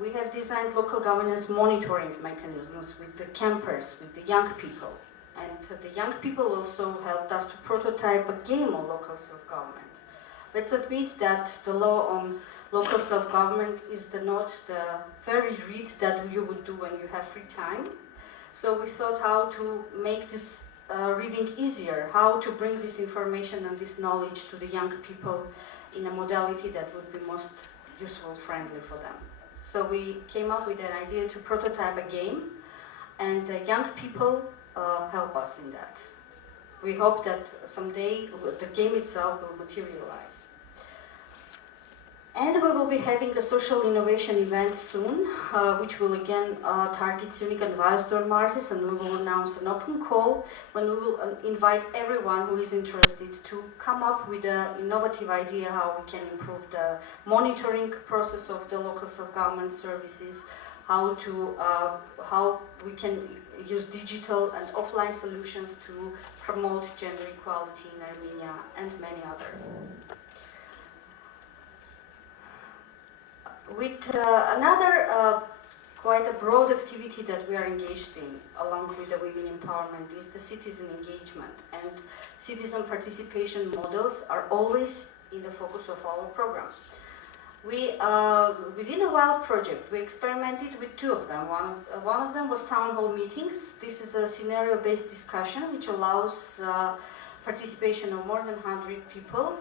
We have designed local governance monitoring mechanisms with the campers, with the young people. And the young people also helped us to prototype a game of local self-government. Let's admit that the law on local self-government is not the very read that you would do when you have free time. So we thought how to make this reading easier, how to bring this information and this knowledge to the young people in a modality that would be most useful, friendly for them. So we came up with an idea to prototype a game, and the young people help us in that. We hope that someday the game itself will materialize. And we will be having a social innovation event soon, which will again target Syunik and Vajustor marses, and we will announce an open call when we will invite everyone who is interested to come up with an innovative idea how we can improve the monitoring process of the local self-government services, how we can use digital and offline solutions to promote gender equality in Armenia, and many others. With another quite a broad activity that we are engaged in, along with the women empowerment, is the citizen engagement. And citizen participation models are always in the focus of our program. Within a wild project, we experimented with two of them. One of them was town hall meetings. This is a scenario-based discussion which allows participation of more than 100 people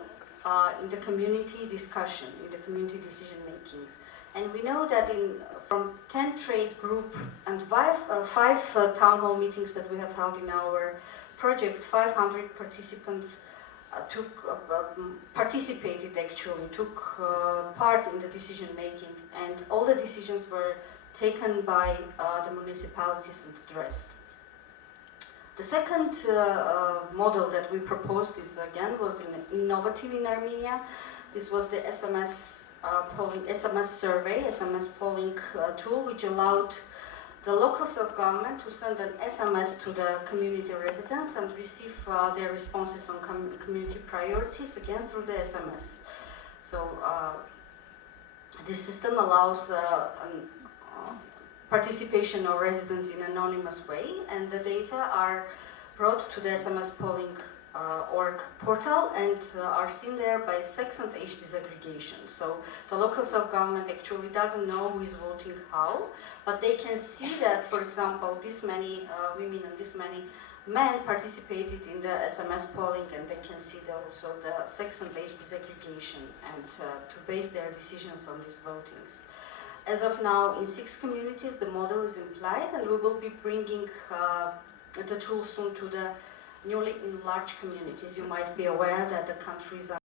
in the community discussion, in the community decision making. And we know that from 10 trade group and five town hall meetings that we have held in our project, 500 participants participated actually, took part in the decision making, and all the decisions were taken by the municipalities and addressed. The second model that we proposed was innovative in Armenia. This was the SMS survey, SMS polling tool, which allowed the local self-government to send an SMS to the community residents and receive their responses on community priorities, again through the SMS. So this system allows participation of residents in an anonymous way, and the data are brought to the SMS polling org portal and are seen there by sex and age disaggregation. So the local self-government actually doesn't know who is voting how, but they can see that, for example, this many women and this many men participated in the SMS polling, and they can see also the sex and age disaggregation and to base their decisions on these votings. As of now, in 6 communities, the model is implied, and we will be bringing the tool soon to the newly enlarged communities. You might be aware that the countries are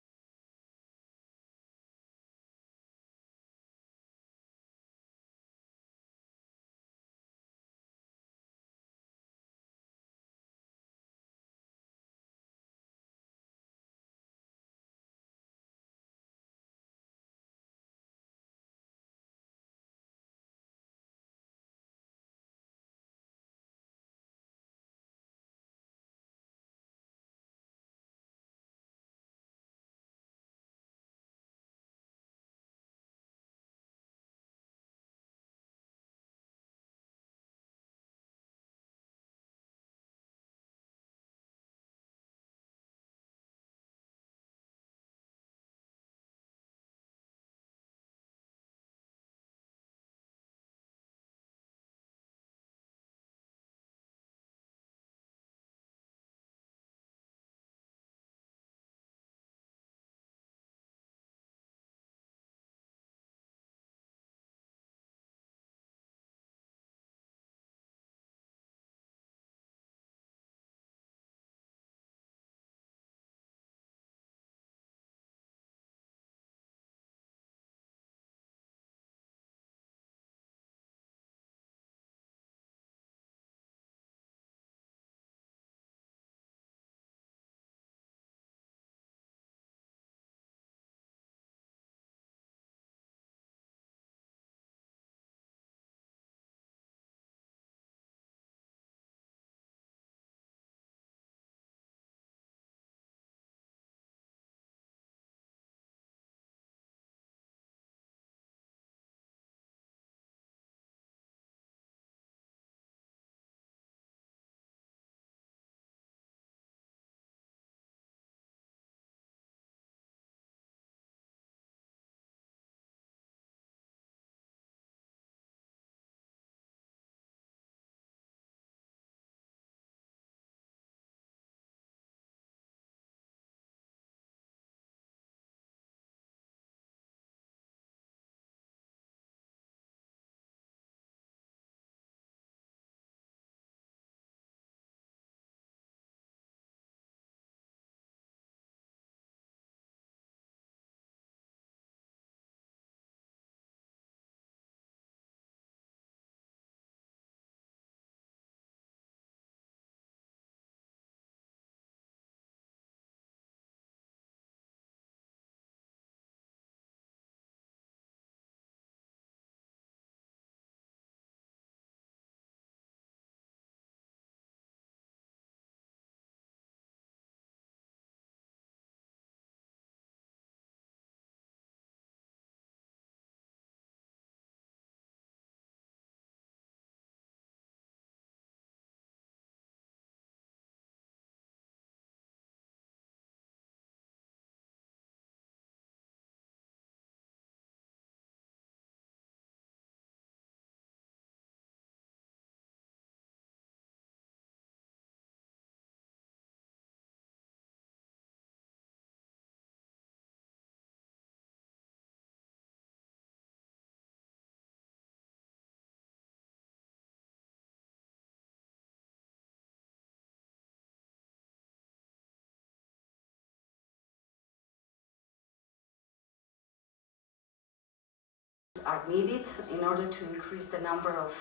are needed in order to increase the number of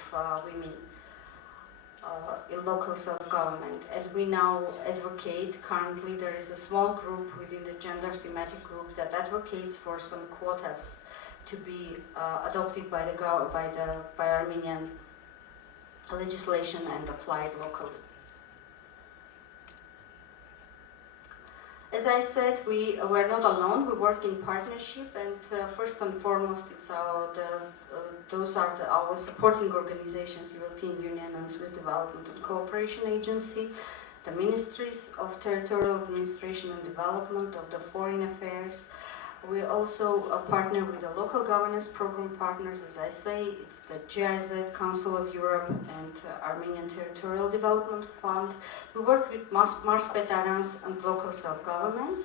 women in local self-government. And we now advocate, currently there is a small group within the gender thematic group that advocates for some quotas to be adopted by Armenian legislation and applied locally. As I said, we're not alone. We work in partnership, and first and foremost, those are our supporting organizations: European Union and Swiss Development and Cooperation Agency, the Ministries of Territorial Administration and Development, of the Foreign Affairs. We also partner with the local governance program partners. As I say, it's the GIZ, Council of Europe, and Armenian Territorial Development Fund. We work with Mars Petarans and local self-governments.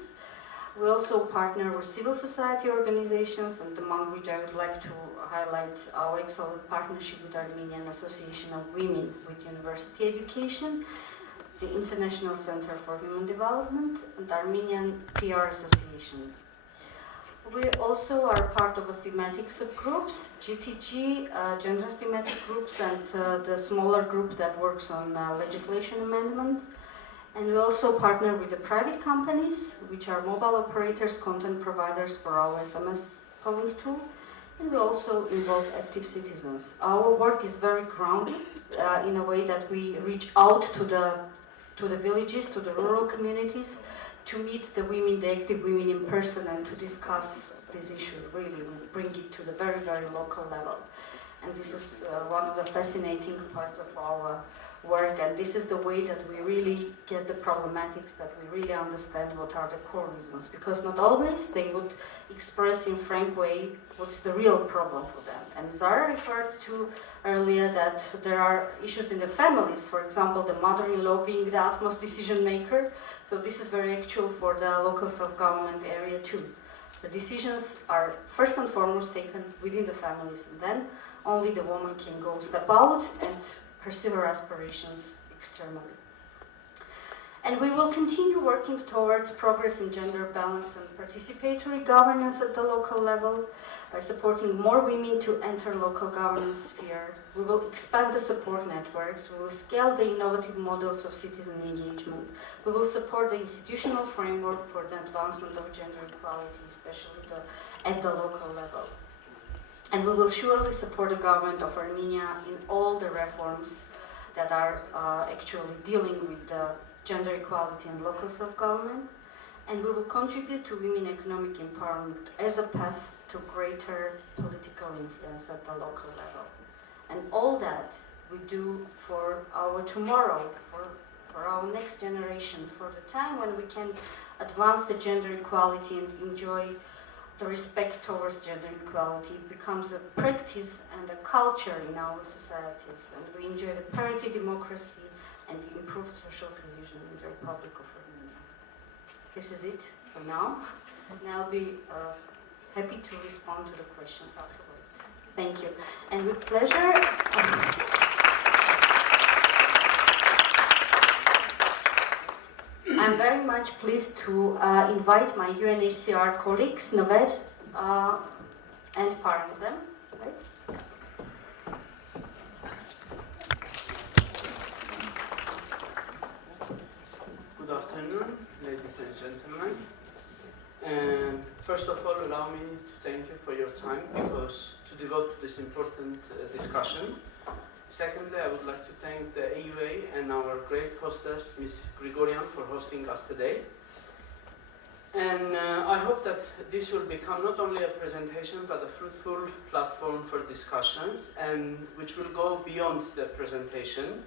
We also partner with civil society organizations, and among which I would like to highlight our excellent partnership with Armenian Association of Women with University Education, the International Center for Human Development, and Armenian PR Association. We also are part of a thematic subgroups, GTG, gender thematic groups, and the smaller group that works on legislation amendment. And we also partner with the private companies, which are mobile operators, content providers for our SMS polling tool. And we also involve active citizens. Our work is very grounded in a way that we reach out to the villages, to the rural communities, to meet the women, the active women in person, and to discuss this issue, really bring it to the very, very local level. And this is one of the fascinating parts of our work, and this is the way that we really get the problematics, that we really understand what are the core reasons, because not always they would express in frank way what's the real problem for them. And Zara referred to earlier that there are issues in the families, for example, the mother-in-law being the utmost decision maker. So this is very actual for the local self-government area too. The decisions are first and foremost taken within the families, and then only the woman can go step out and pursue her aspirations externally. And we will continue working towards progress in gender balance and participatory governance at the local level by supporting more women to enter local governance sphere. We will expand the support networks. We will scale the innovative models of citizen engagement. We will support the institutional framework for the advancement of gender equality, especially at the local level. And we will surely support the government of Armenia in all the reforms that are actually dealing with the gender equality and local self-government. And we will contribute to women economic empowerment as a path to greater political influence at the local level. And all that we do for our tomorrow, for our next generation, for the time when we can advance the gender equality and enjoy the respect towards gender equality. It becomes a practice and a culture in our societies, and we enjoy the parity democracy and the improved social cohesion in the Republic of Armenia. This is it for now, and I'll be happy to respond to the questions afterwards. Thank you. And with pleasure, I'm very much pleased to invite my UNHCR colleagues, Naved and Paranzem. Right? Good afternoon, ladies and gentlemen. First of all, allow me to thank you for your time because to devote to this important discussion. Secondly, I would like to thank the AUA and our great hostess, Ms. Grigorian, for hosting us today. And I hope that this will become not only a presentation, but a fruitful platform for discussions, and which will go beyond the presentation,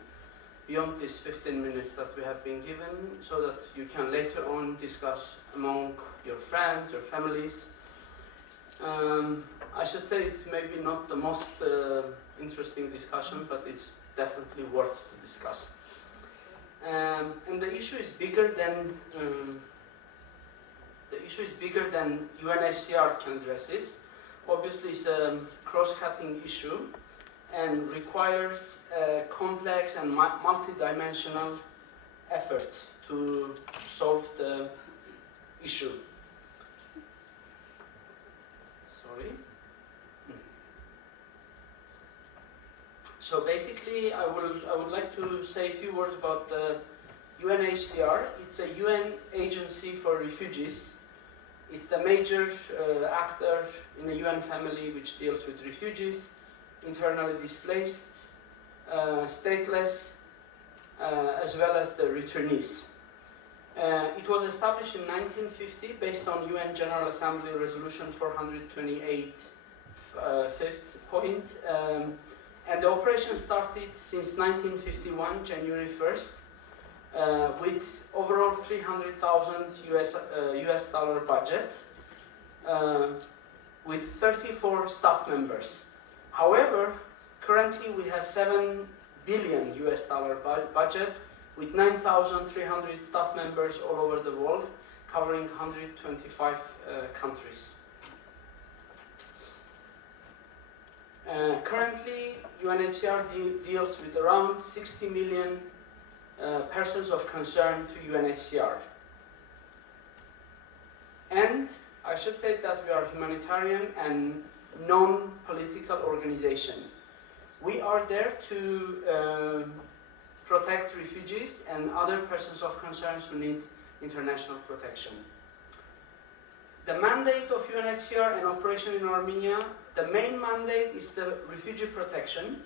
beyond these 15 minutes that we have been given, so that you can later on discuss among your friends, your families. I should say it's maybe not the most interesting discussion, but it's definitely worth to discuss. And the issue is bigger than UNHCR can address it. Obviously, it's a cross-cutting issue and requires complex and multi-dimensional efforts to solve the issue. Sorry. So basically, I would like to say a few words about the UNHCR. It's a UN agency for refugees. It's the major actor in the UN family which deals with refugees, internally displaced, stateless, as well as the returnees. It was established in 1950 based on UN General Assembly Resolution 428, fifth point, and the operation started since 1951, January 1st, with overall 300,000 US dollar budget, with 34 staff members. However, currently we have 7 billion US dollar budget with 9,300 staff members all over the world, covering 125 countries. Currently, UNHCR deals with around 60 million persons of concern to UNHCR. And I should say that we are humanitarian and non-political organization. We are there to protect refugees and other persons of concern who need international protection. The mandate of UNHCR and operation in Armenia, the main mandate is the refugee protection.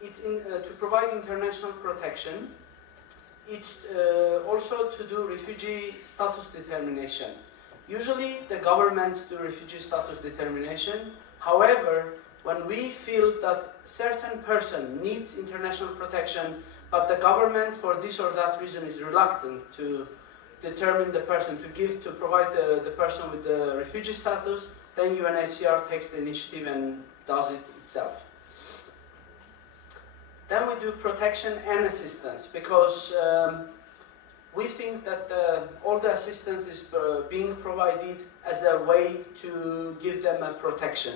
It's to provide international protection. It's also to do refugee status determination. Usually the governments do refugee status determination. However, when we feel that certain person needs international protection, but the government for this or that reason is reluctant to determine the person, to provide the person with the refugee status, then UNHCR takes the initiative and does it itself. Then we do protection and assistance, because we think that all the assistance is being provided as a way to give them a protection.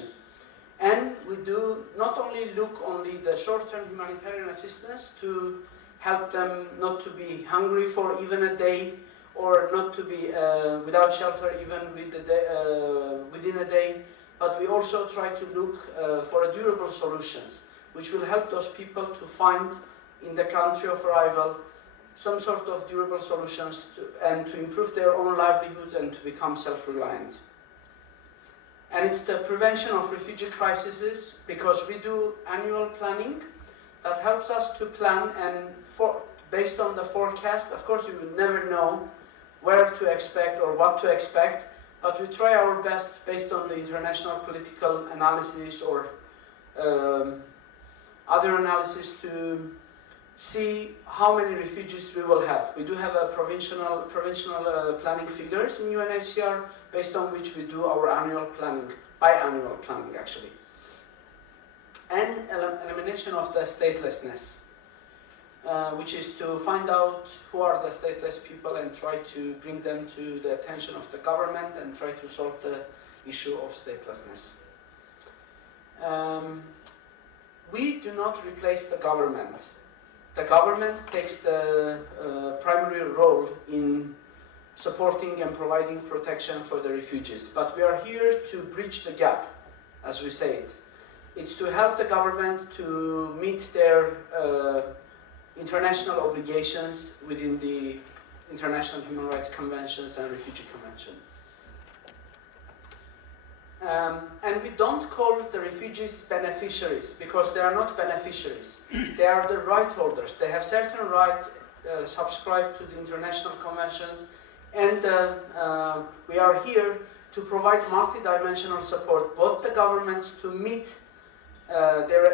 And we do not only look only the short-term humanitarian assistance to help them not to be hungry for even a day, or not to be without shelter even within a day, but we also try to look for durable solutions, which will help those people to find in the country of arrival some sort of durable solutions and to improve their own livelihood and to become self-reliant. And it's the prevention of refugee crises, because we do annual planning that helps us to plan, and based on the forecast, of course we would never know where to expect or what to expect, but we try our best based on the international political analysis or other analysis to see how many refugees we will have. We do have a provincial planning figures in UNHCR based on which we do our annual planning, biannual planning actually. And elimination of the statelessness, which is to find out who are the stateless people and try to bring them to the attention of the government and try to solve the issue of statelessness. We do not replace the government. The government takes the primary role in supporting and providing protection for the refugees. But we are here to bridge the gap, as we say it. It's to help the government to meet their international obligations within the International Human Rights Conventions and Refugee Convention. And we don't call the refugees beneficiaries, because they are not beneficiaries. They are the right holders. They have certain rights subscribed to the international conventions, and we are here to provide multidimensional support, both the governments to meet their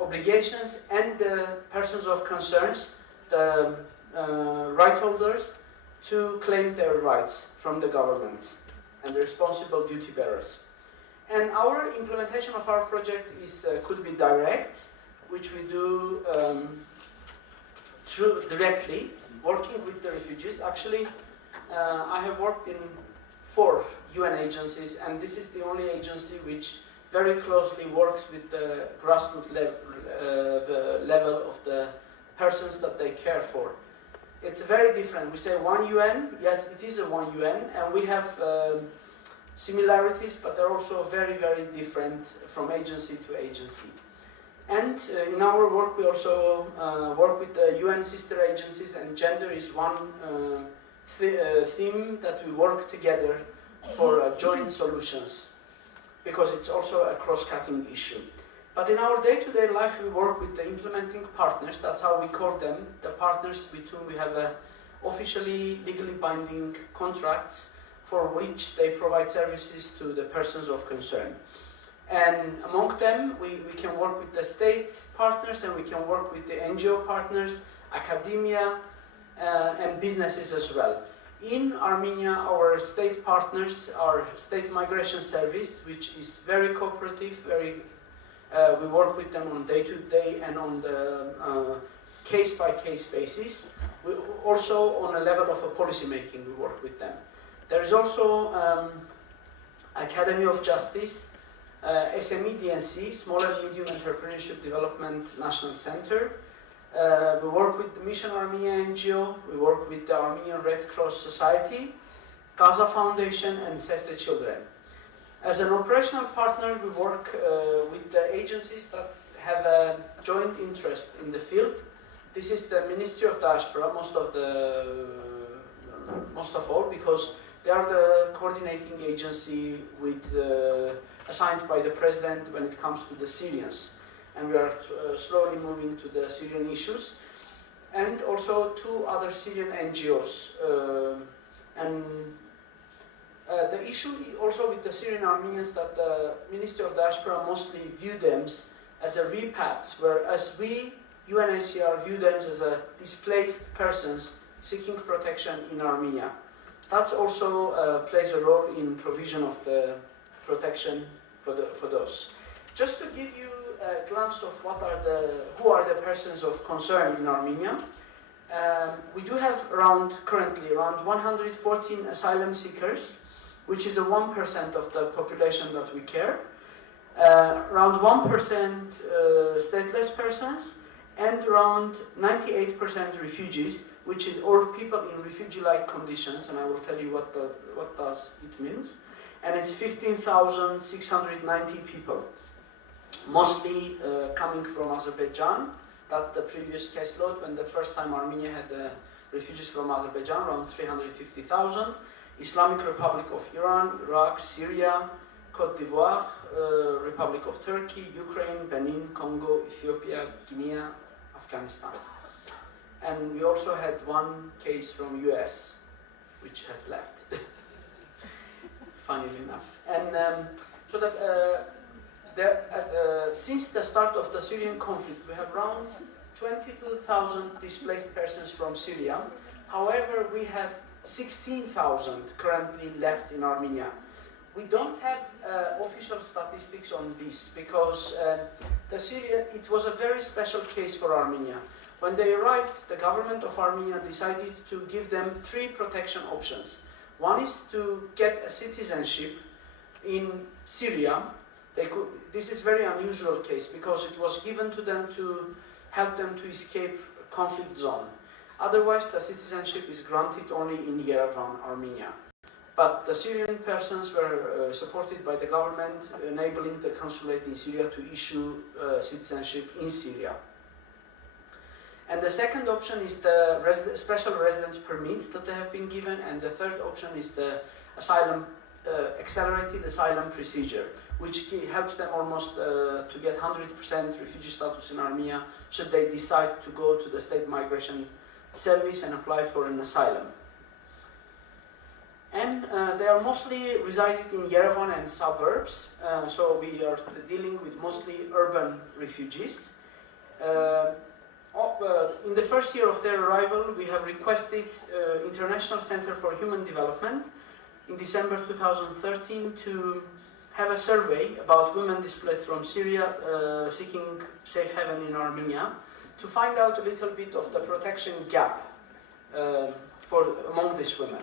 obligations and the persons of concerns, the right holders, to claim their rights from the government and the responsible duty bearers. And our implementation of our project could be direct, which we do directly, working with the refugees. Actually, I have worked in 4 UN agencies, and this is the only agency which very closely works with the grassroots level of the persons that they care for. It's very different. We say one UN, yes, it is a one UN, and we have similarities, but they're also very, very different from agency to agency. And in our work, we also work with the UN sister agencies, and gender is one theme that we work together for joint solutions, because it's also a cross-cutting issue. But in our day-to-day life, we work with the implementing partners. That's how we call them, the partners with whom we have officially legally binding contracts for which they provide services to the persons of concern. And among them, we can work with the state partners, and we can work with the NGO partners, academia, and businesses as well. In Armenia, our state partners are State Migration Service, which is very cooperative, we work with them on day-to-day and on the case-by-case basis. We also, on a level of a policy making, we work with them. There is also Academy of Justice, SME DNC, Small and Medium Entrepreneurship Development National Center. We work with the Mission Armenia NGO, we work with the Armenian Red Cross Society, Gaza Foundation, and Save the Children. As an operational partner, we work with the agencies that have a joint interest in the field. This is the Ministry of Diaspora, most of all, because they are the coordinating agency assigned by the President when it comes to the Syrians. And we are slowly moving to the Syrian issues. And also two other Syrian NGOs. The issue also with the Syrian Armenians that the Ministry of Diaspora mostly view them as a repats, whereas we, UNHCR, view them as displaced persons seeking protection in Armenia. That also plays a role in provision of the protection for those. Just to give you a glance of who are the persons of concern in Armenia, we do have currently around 114 asylum seekers, which is 1% of the population that we care. Around 1% stateless persons, and around 98% refugees, which is all people in refugee-like conditions, and I will tell you what does it means. And it's 15,690 people, mostly coming from Azerbaijan. That's the previous caseload. When the first time Armenia had refugees from Azerbaijan, around 350,000. Islamic Republic of Iran, Iraq, Syria, Côte d'Ivoire, Republic of Turkey, Ukraine, Benin, Congo, Ethiopia, Guinea, Afghanistan. And we also had one case from US, which has left, funnily enough. And since the start of the Syrian conflict, we have around 22,000 displaced persons from Syria. However, we have 16,000 currently left in Armenia. We don't have official statistics on this because it was a very special case for Armenia. When they arrived, the government of Armenia decided to give them 3 protection options. One is to get a citizenship in Syria. This is a very unusual case because it was given to them to help them to escape a conflict zone. Otherwise, the citizenship is granted only in Yerevan, Armenia. But the Syrian persons were supported by the government, enabling the consulate in Syria to issue citizenship in Syria. And the second option is the special residence permits that they have been given, and the third option is the accelerated asylum procedure, which helps them almost to get 100% refugee status in Armenia should they decide to go to the State Migration Service and apply for an asylum. And they are mostly residing in Yerevan and suburbs, so we are dealing with mostly urban refugees. In the first year of their arrival, we have requested International Center for Human Development in December 2013 to have a survey about women displaced from Syria seeking safe haven in Armenia to find out a little bit of the protection gap among these women.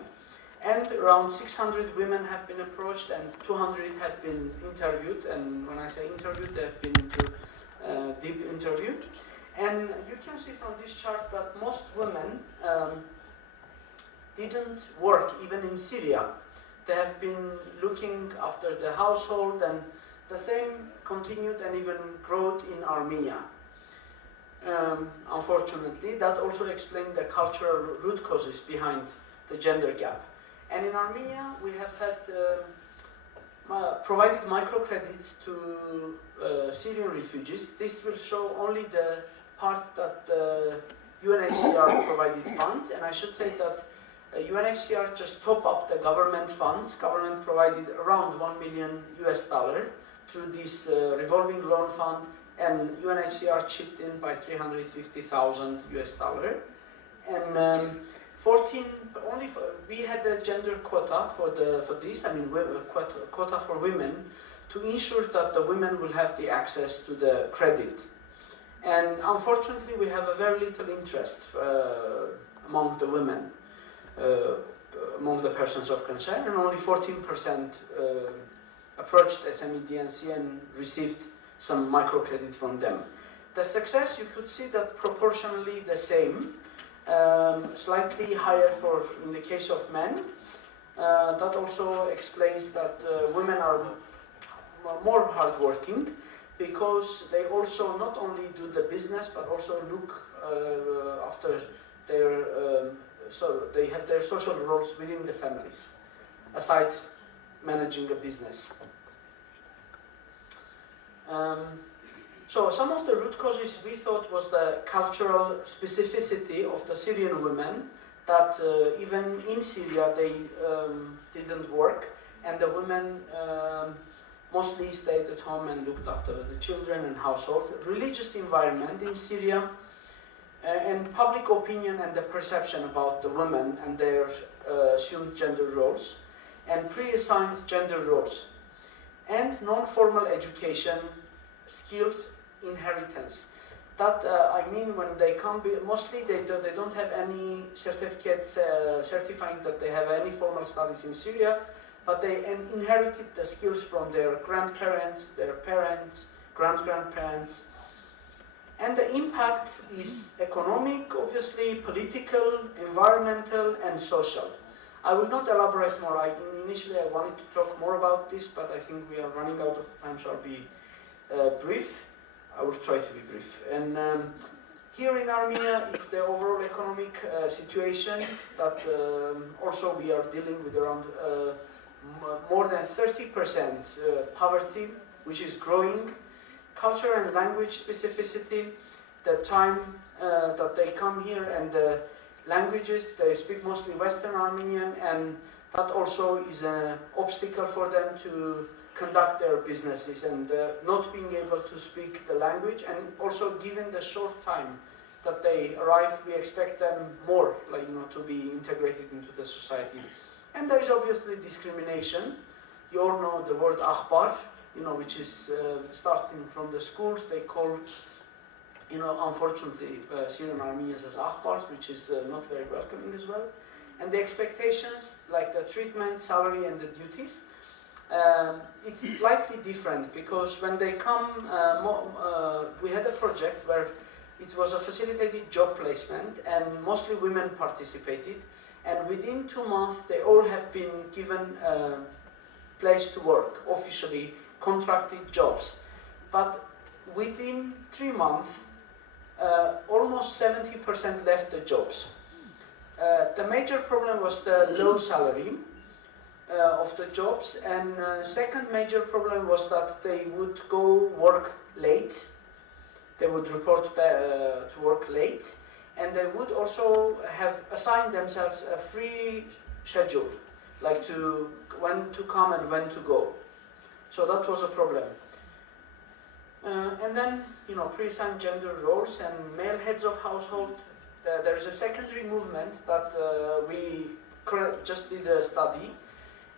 And around 600 women have been approached and 200 have been interviewed. And when I say interviewed, they have been deep interviewed. And you can see from this chart that most women didn't work even in Syria. They have been looking after the household, and The same continued and even growth in Armenia. Unfortunately, that also explained the cultural root causes behind the gender gap. And in Armenia, we have had provided microcredits to Syrian refugees. This will show only the part that the UNHCR provided funds, and I should say that UNHCR just top up the government funds. Government provided around $1 million through this revolving loan fund, and UNHCR chipped in by $350,000. And we had a gender quota for this. I mean, quota for women to ensure that the women will have the access to the credit. And unfortunately, we have a very little interest among the women, among the persons of concern, and only 14% approached SME-DNC and received some microcredit from them. The success, you could see that proportionally the same, slightly higher in the case of men. That also explains that women are more hardworking, because they also not only do the business but also look after their so they have their social roles within the families, aside managing a business. So some of the root causes we thought was the cultural specificity of the Syrian women, that even in Syria they didn't work, and the women mostly stayed at home and looked after the children and household. Religious environment in Syria, and public opinion and the perception about the women and their assumed gender roles, and pre-assigned gender roles, and non-formal education, skills, inheritance. That I mean, when they come, mostly they don't have any certificates certifying that they have any formal studies in Syria, but they inherited the skills from their grandparents, their parents, grand-grandparents. And the impact is economic, obviously, political, environmental, and social. I will not elaborate more. Initially, I wanted to talk more about this, but I think we are running out of time, so I'll be brief. I will try to be brief. And here in Armenia, it's the overall economic situation that also we are dealing with around more than 30% poverty, which is growing. Culture and language specificity, the time that they come here, and the languages, they speak mostly Western Armenian, and that also is an obstacle for them to conduct their businesses, and not being able to speak the language, and also given the short time that they arrive, we expect them more, to be integrated into the society. And there is obviously discrimination. You all know the word akhbar, which is starting from the schools. They call, unfortunately, Syrian Armenians as akhbars, which is not very welcoming as well. And the expectations, like the treatment, salary, and the duties, it's slightly different, because when they come, we had a project where it was a facilitated job placement, and mostly women participated. And within 2 months, they all have been given a place to work, officially contracted jobs. But within 3 months, almost 70% left the jobs. The major problem was the low salary of the jobs, and second major problem was that they would go work late. They would report to work late, and they would also have assigned themselves a free schedule, like when to come and when to go. So that was a problem. And then, pre-assigned gender roles and male heads of household. There is a secondary movement that we just did a study,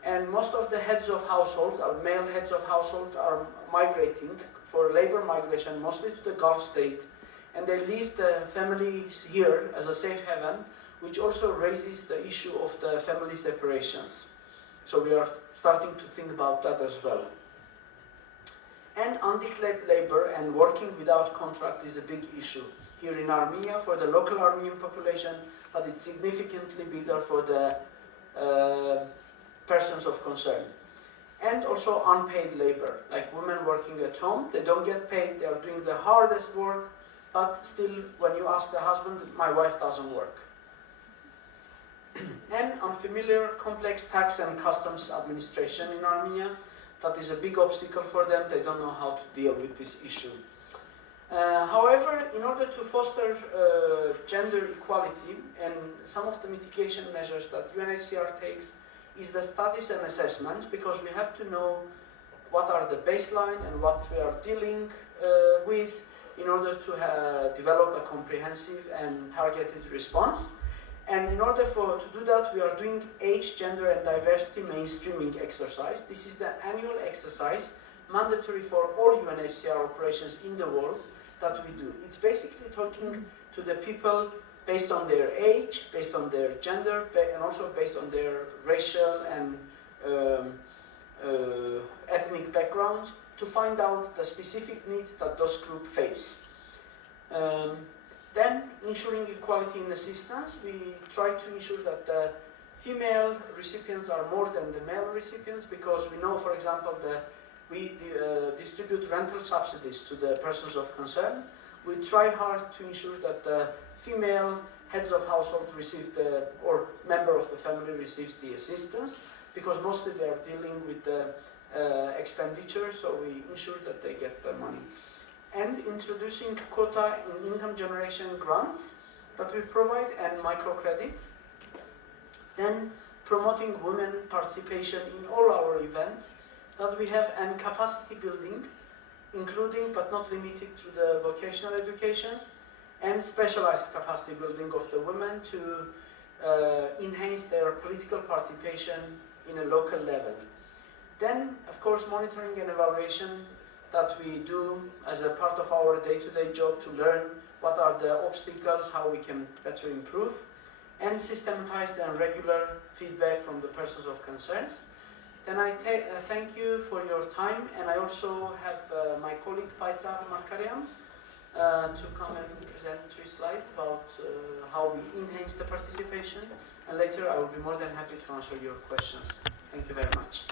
and most of the heads of household, male heads of household, are migrating for labor migration, mostly to the Gulf state, and they leave the families here as a safe haven, which also raises the issue of the family separations. So we are starting to think about that as well. And undeclared labor and working without contract is a big issue here in Armenia for the local Armenian population, but it's significantly bigger for the persons of concern. and also unpaid labor, like women working at home. They don't get paid, they are doing the hardest work, but still, when you ask the husband, my wife doesn't work. And unfamiliar, complex tax and customs administration in Armenia. That is a big obstacle for them. They don't know how to deal with this issue. However, in order to foster gender equality, and some of the mitigation measures that UNHCR takes is the studies and assessments, because we have to know what are the baseline and what we are dealing with in order to develop a comprehensive and targeted response. And in order to do that, we are doing age, gender and diversity mainstreaming exercise. This is the annual exercise mandatory for all UNHCR operations in the world that we do. It's basically talking to the people based on their age, based on their gender, and also based on their racial and ethnic backgrounds to find out the specific needs that those groups face. Then, ensuring equality in assistance, we try to ensure that the female recipients are more than the male recipients, because we know, for example, that we distribute rental subsidies to the persons of concern. We try hard to ensure that the female heads of household receive or member of the family receives the assistance, because mostly they are dealing with the expenditure, so we ensure that they get the money. And introducing quota in income generation grants that we provide and microcredit. Then promoting women participation in all our events that we have, and capacity building, including but not limited to the vocational educations, and specialized capacity building of the women to enhance their political participation in a local level. Then, of course, monitoring and evaluation that we do as a part of our day-to-day job to learn what are the obstacles, how we can better improve, and systematized and regular feedback from the persons of concerns. Then I thank you for your time, and I also have my colleague Paita Markarian to come and present 3 slides about how we enhance the participation, and later I will be more than happy to answer your questions. Thank you very much.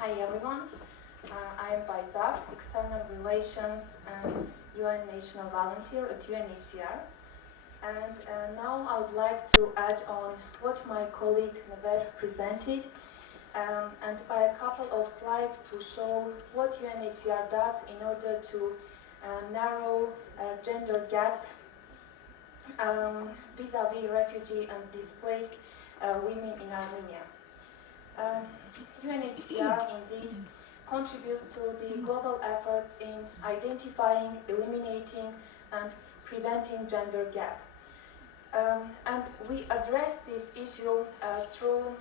Hi everyone, I am Bayzar, External Relations and UN National Volunteer at UNHCR. And now I would like to add on what my colleague Never presented, and by a couple of slides to show what UNHCR does in order to narrow gender gap vis-à-vis refugee and displaced women in Armenia. UNHCR indeed contributes to the global efforts in identifying, eliminating and preventing gender gap. And we address this issue through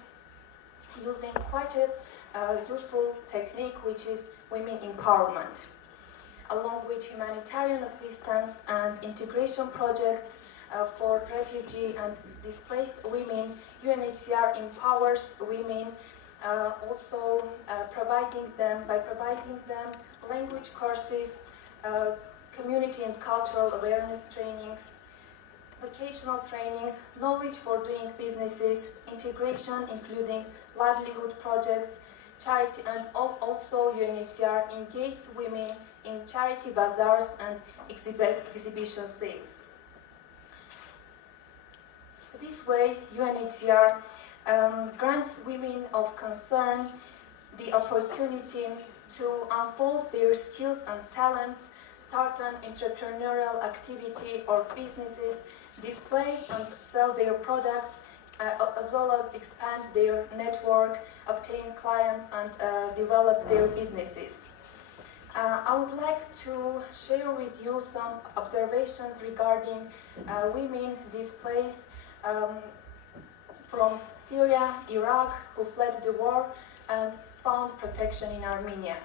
using quite a useful technique, which is women empowerment. Along with humanitarian assistance and integration projects for refugee and displaced women, UNHCR empowers women also providing them language courses, community and cultural awareness trainings, vocational training, knowledge for doing businesses, integration including livelihood projects, charity, and also UNHCR engages women in charity bazaars and exhibition sales. This way, UNHCR grants women of concern the opportunity to unfold their skills and talents, start an entrepreneurial activity or businesses, display and sell their products, as well as expand their network, obtain clients, and develop their businesses. I would like to share with you some observations regarding women displaced from Syria, Iraq, who fled the war and found protection in Armenia.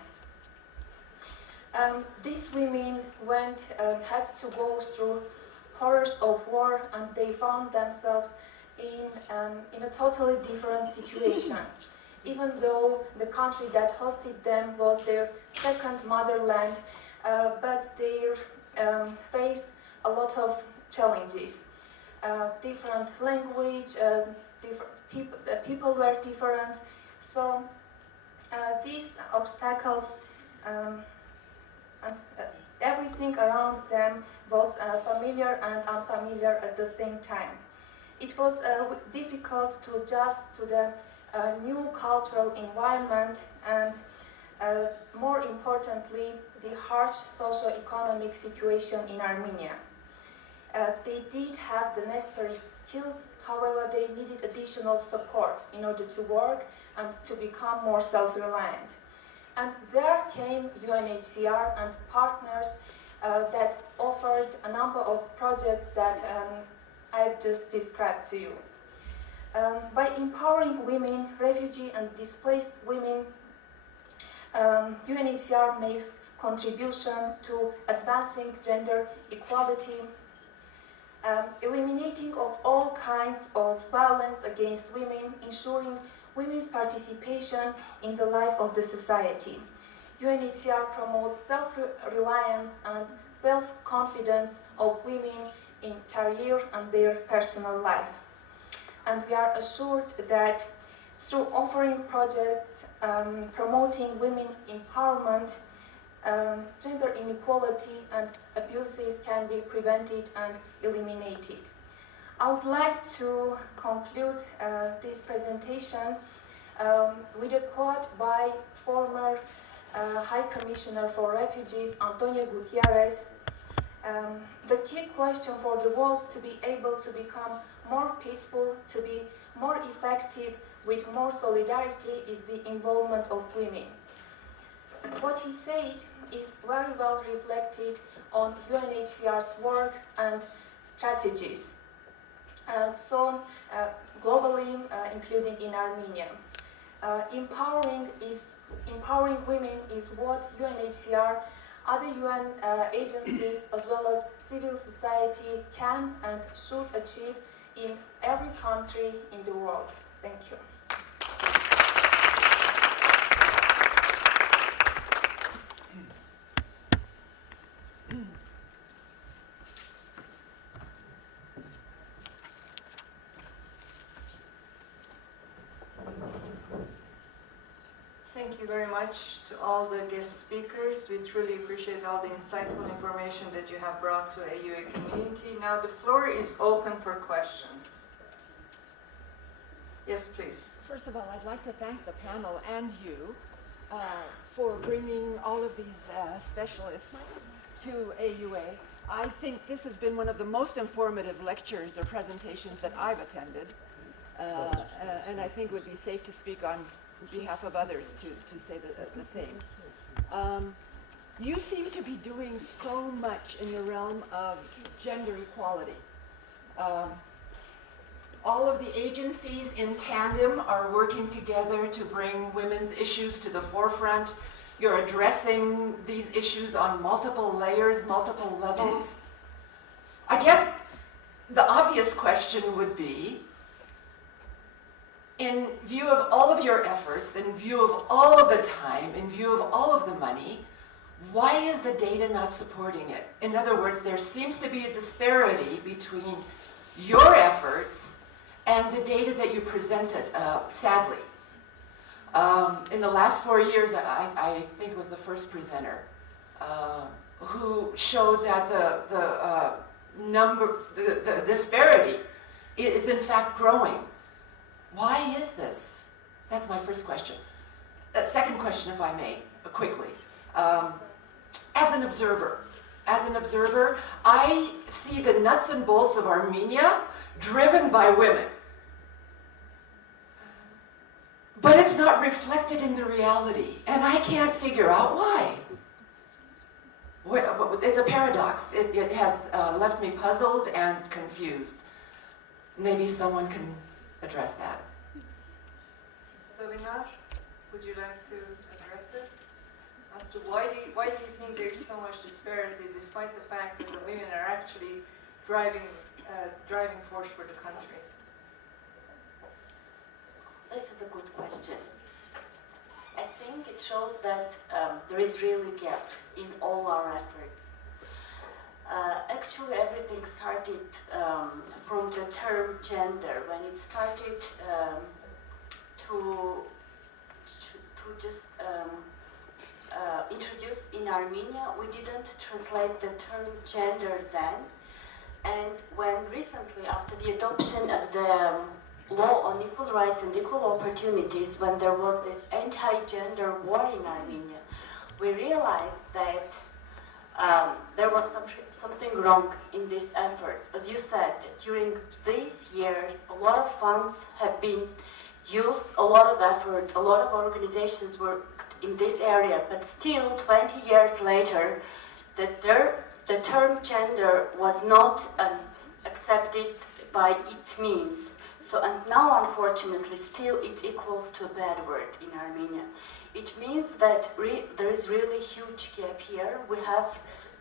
These women had to go through horrors of war, and they found themselves in a totally different situation. Even though the country that hosted them was their second motherland, but they faced a lot of challenges. Different language, people were different, so these obstacles and everything around them was familiar and unfamiliar at the same time. It was difficult to adjust to the new cultural environment and, more importantly, the harsh socio-economic situation in Armenia. They did have the necessary skills, however, they needed additional support in order to work and to become more self-reliant. And there came UNHCR and partners that offered a number of projects that I've just described to you. By empowering women, refugee and displaced women, UNHCR makes contribution to advancing gender equality, eliminating of all kinds of violence against women, ensuring women's participation in the life of the society. UNHCR promotes self-reliance and self-confidence of women in career and their personal life. And we are assured that through offering projects promoting women empowerment, gender inequality and abuses can be prevented and eliminated. I would like to conclude this presentation with a quote by former High Commissioner for Refugees, Antonio Gutierrez. The key question for the world to be able to become more peaceful, to be more effective with more solidarity is the involvement of women. What he said is very well reflected on UNHCR's work and strategies. Globally, including in Armenia. Empowering women is what UNHCR, other UN agencies, as well as civil society can and should achieve in every country in the world. Thank you. Thank you very much to all the guest speakers. We truly appreciate all the insightful information that you have brought to AUA community. Now the floor is open for questions. Yes, please. First of all, I'd like to thank the panel and you for bringing all of these specialists to AUA. I think this has been one of the most informative lectures or presentations that I've attended, and I think it would be safe to speak on behalf of others to say the same. You seem to be doing so much in the realm of gender equality. All of the agencies in tandem are working together to bring women's issues to the forefront. You're addressing these issues on multiple layers, multiple levels. I guess the obvious question would be, in view of all of your efforts, in view of all of the time, in view of all of the money, why is the data not supporting it? In other words, there seems to be a disparity between your efforts and the data that you presented, sadly. In the last 4 years, I think it was the first presenter who showed that the disparity is in fact growing. Why is this? That's my first question. Second question, if I may, quickly. As an observer, I see the nuts and bolts of Armenia driven by women. But it's not reflected in the reality, and I can't figure out why. It's a paradox. It has left me puzzled and confused. Maybe someone can address that. So Vinar, would you like to address it? As to why do you think there's so much disparity despite the fact that the women are actually driving force for the country? This is a good question. I think it shows that there is really a gap in all our efforts. Actually, everything started from the term gender. When it started to just introduce in Armenia, we didn't translate the term gender then. And when recently, after the adoption of the law on equal rights and equal opportunities, when there was this anti-gender war in Armenia, we realized that there was something wrong in this effort. As you said, during these years, a lot of funds have been used, a lot of effort, a lot of organizations worked in this area, but still 20 years later, the term gender was not accepted by its means. So, and now, unfortunately, still it equals to a bad word in Armenia. It means that there is really a huge gap here. We have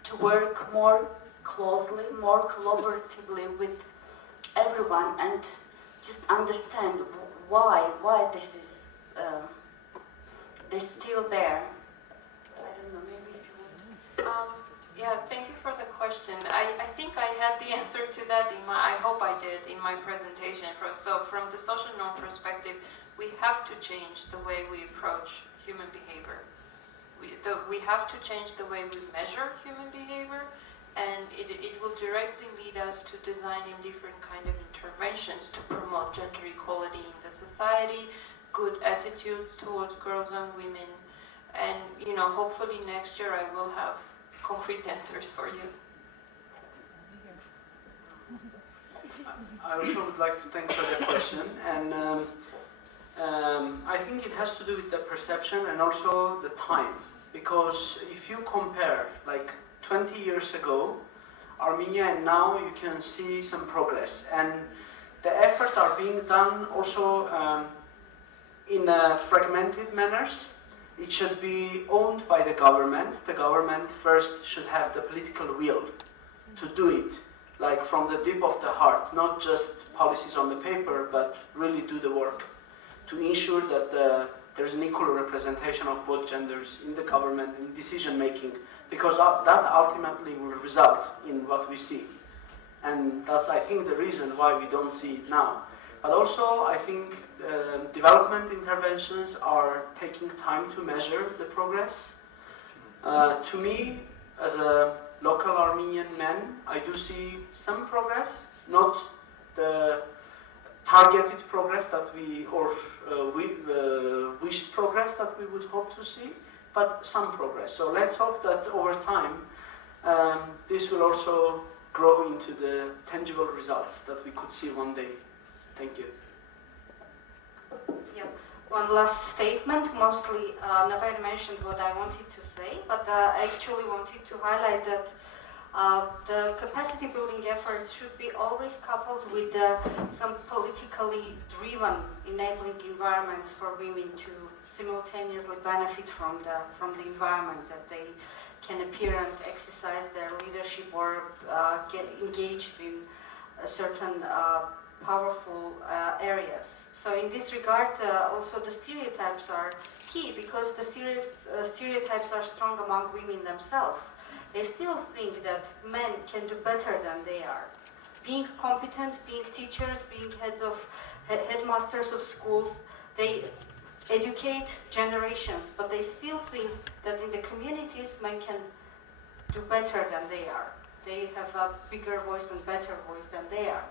to work more closely, more collaboratively with everyone and just understand why this is still there. I don't know, maybe if you want. Yeah, thank you for the question. I think I had the answer to that I hope I did in my presentation. So from the social norm perspective, we have to change the way we approach human behavior. We have to change the way we measure human behavior, and it will directly lead us to designing different kind of interventions to promote gender equality in the society, good attitudes towards girls and women, and hopefully next year I will have concrete answers for you. I also would like to thank for the question, and I think it has to do with the perception and also the time, because if you compare like 20 years ago, Armenia, and now you can see some progress, and the efforts are being done also in fragmented manners. It should be owned by the government. The government first should have the political will to do it, like from the deep of the heart, not just policies on the paper, but really do the work to ensure that there's an equal representation of both genders in the government in decision making, because that ultimately will result in what we see. And that's, I think, the reason why we don't see it now. But also, I think development interventions are taking time to measure the progress. To me, as a local Armenian man, I do see some progress, not the targeted progress that we, or wished progress that we would hope to see, but some progress. So let's hope that over time, this will also grow into the tangible results that we could see one day. Thank you. Yeah. One last statement. Mostly, Naber mentioned what I wanted to say, but I actually wanted to highlight that the capacity building efforts should be always coupled with some politically driven enabling environments for women to simultaneously benefit from the environment, that they can appear and exercise their leadership or get engaged in certain powerful areas. So in this regard, also the stereotypes are key, because the stereotypes are strong among women themselves. They still think that men can do better than they are. Being competent, being teachers, being headmasters of schools, they educate generations, but they still think that in the communities men can do better than they are. They have a bigger voice and better voice than they are.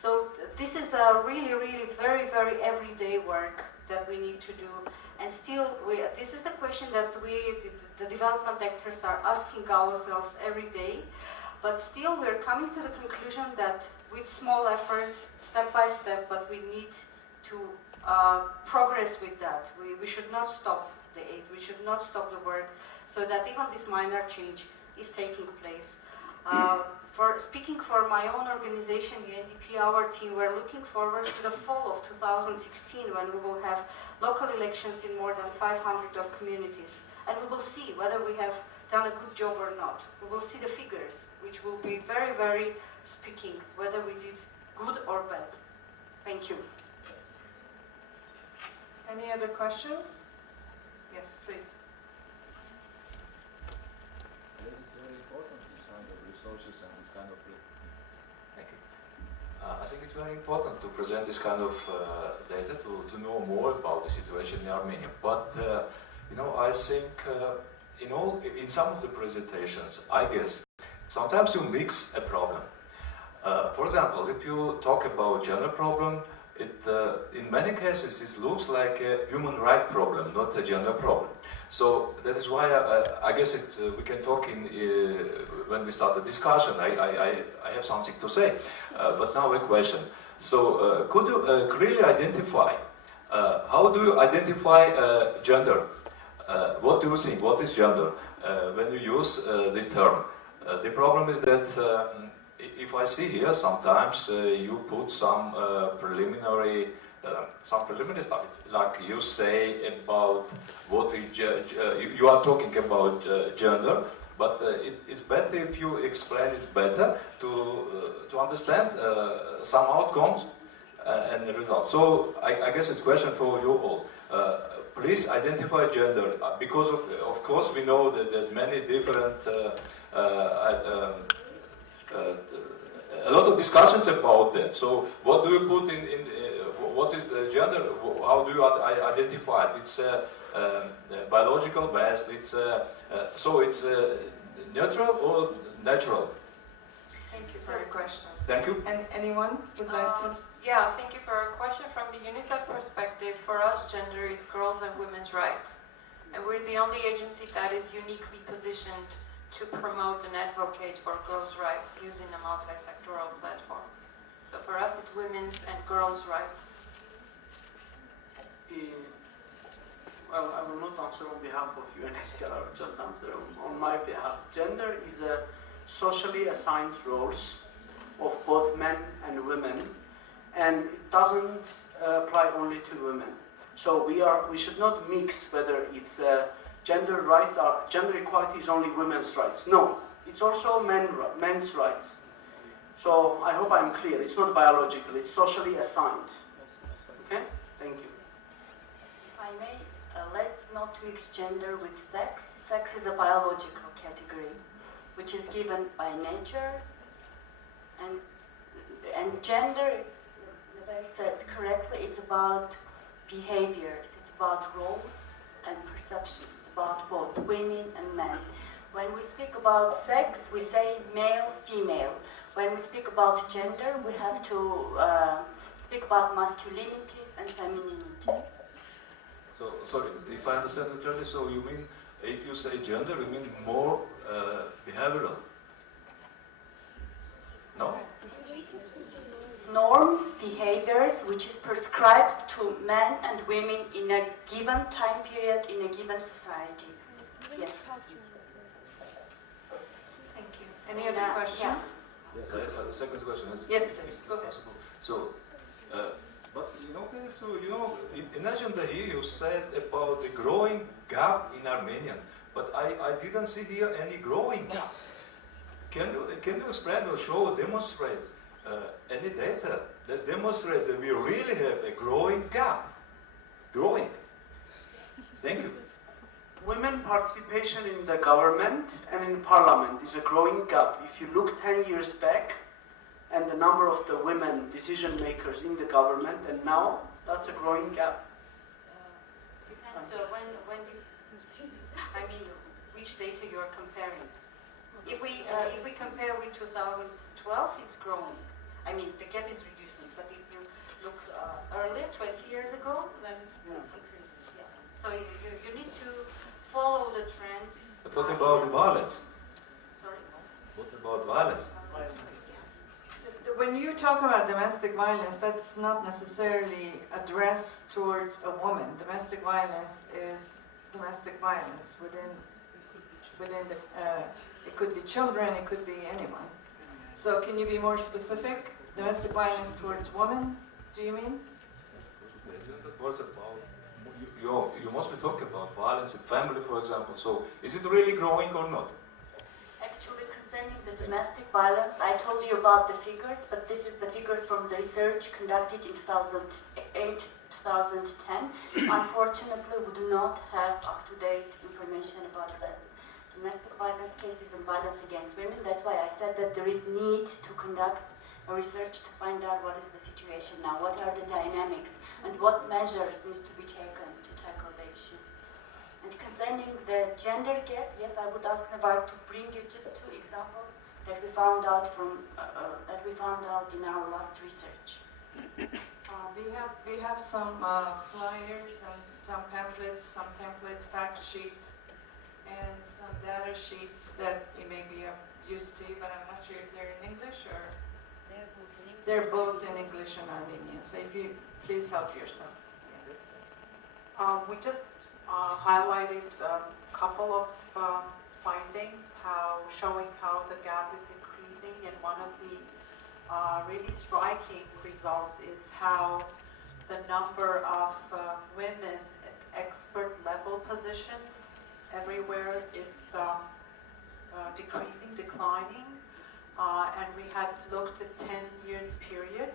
So this is a really, really very, very everyday work that we need to do. And still, this is the question that the development actors are asking ourselves every day. But still, we're coming to the conclusion that with small efforts, step by step, but we need to progress with that. We should not stop the aid, we should not stop the work, so that even this minor change is taking place. Speaking for my own organization, UNDP, our team, we're looking forward to the fall of 2016 when we will have local elections in more than 500 of communities. And we will see whether we have done a good job or not. We will see the figures, which will be very, very speaking, whether we did good or bad. Thank you. Any other questions? Yes, please. It's very important, this kind of resources and this kind of... Thank you. I think it's very important to present this kind of data to know more about the situation in Armenia. But, you know, I think in some of the presentations, I guess, sometimes you mix a problem. For example, if you talk about gender problem, in many cases it looks like a human right problem, not a gender problem. So that is why I guess we can talk when we start the discussion. I have something to say, but now a question. So could you clearly identify, how do you identify gender? What do you think? What is gender when you use this term? The problem is that if I see here, sometimes you put some preliminary stuff. It's like you say about what is you are talking about gender, but it's better if you explain it better to understand some outcomes and the results. So I guess it's a question for you all. Please identify gender, because of course we know that many different a lot of discussions about that. So what do you put in what is the gender? How do you identify it? It's biological based. It's so it's neutral or natural? Thank you for your questions. Thank you. And anyone would like to? Yeah, thank you for your question. From the UNICEF perspective, for us, gender is girls' and women's rights. And we're the only agency that is uniquely positioned to promote and advocate for girls' rights using a multi-sectoral platform. So for us, it's women's and girls' rights. Well, I will not answer on behalf of UNHCR, I will just answer on my behalf. Gender is a socially assigned roles of both men and women, and it doesn't apply only to women. So we should not mix whether it's gender rights or gender equality is only women's rights. No, it's also men's rights. So I hope I'm clear. It's not biological, it's socially assigned. Okay? Thank you. If I may, let's not mix gender with sex. Sex is a biological category, which is given by nature, and gender, as I said correctly, it's about behaviors, it's about roles and perceptions, it's about both women and men. When we speak about sex, we say male, female. When we speak about gender, we have to speak about masculinities and femininity. So, sorry, if I understand it clearly, so you mean, if you say gender, you mean more behavioral? No? Norms, behaviors, which is prescribed to men and women in a given time period, in a given society. Yes. Thank you. Any other questions? Yes, I have a second question. Yes, please. Go ahead. So, but in agenda here you said about the growing gap in Armenian, but I didn't see here any growing gap. Can you explain or show or demonstrate any data that demonstrate that we really have a growing gap? Growing. Thank you. Women participation in the government and in parliament is a growing gap. If you look 10 years back, and the number of the women decision makers in the government, and now that's a growing gap. Depends. So when you consider, I mean, which data you are comparing? If we compare with 2012, it's growing. I mean, the gap is reducing. looked earlier, 20 years ago, then it's increases. Yeah. So you need to follow the trends. But what about the violence? Sorry? What about violence? When you talk about domestic violence, that's not necessarily addressed towards a woman. Domestic violence is domestic violence within the, it could be children, it could be anyone. So can you be more specific? Domestic violence towards women, do you mean? That was about, you mostly talk about violence in family, for example. So is it really growing or not? Actually, concerning the domestic violence, I told you about the figures, but this is the figures from the research conducted in 2008, 2010. Unfortunately, we do not have up-to-date information about the domestic violence cases and violence against women. That's why I said that there is need to conduct a research to find out what is the situation now, what are the dynamics, and what measures need to be taken to tackle the issue. And concerning the gender gap, yes, I would ask Navar to bring you just 2 examples that we found out in our last research. We have some flyers and some pamphlets, fact sheets, and some data sheets that you may be used to, but I'm not sure if they're in English or... They're both in English and Armenian, so if you please help yourself. We just highlighted a couple of findings showing how the gap is increasing, and one of the really striking results is how the number of women at expert level positions everywhere is declining. And we had looked at 10 years period.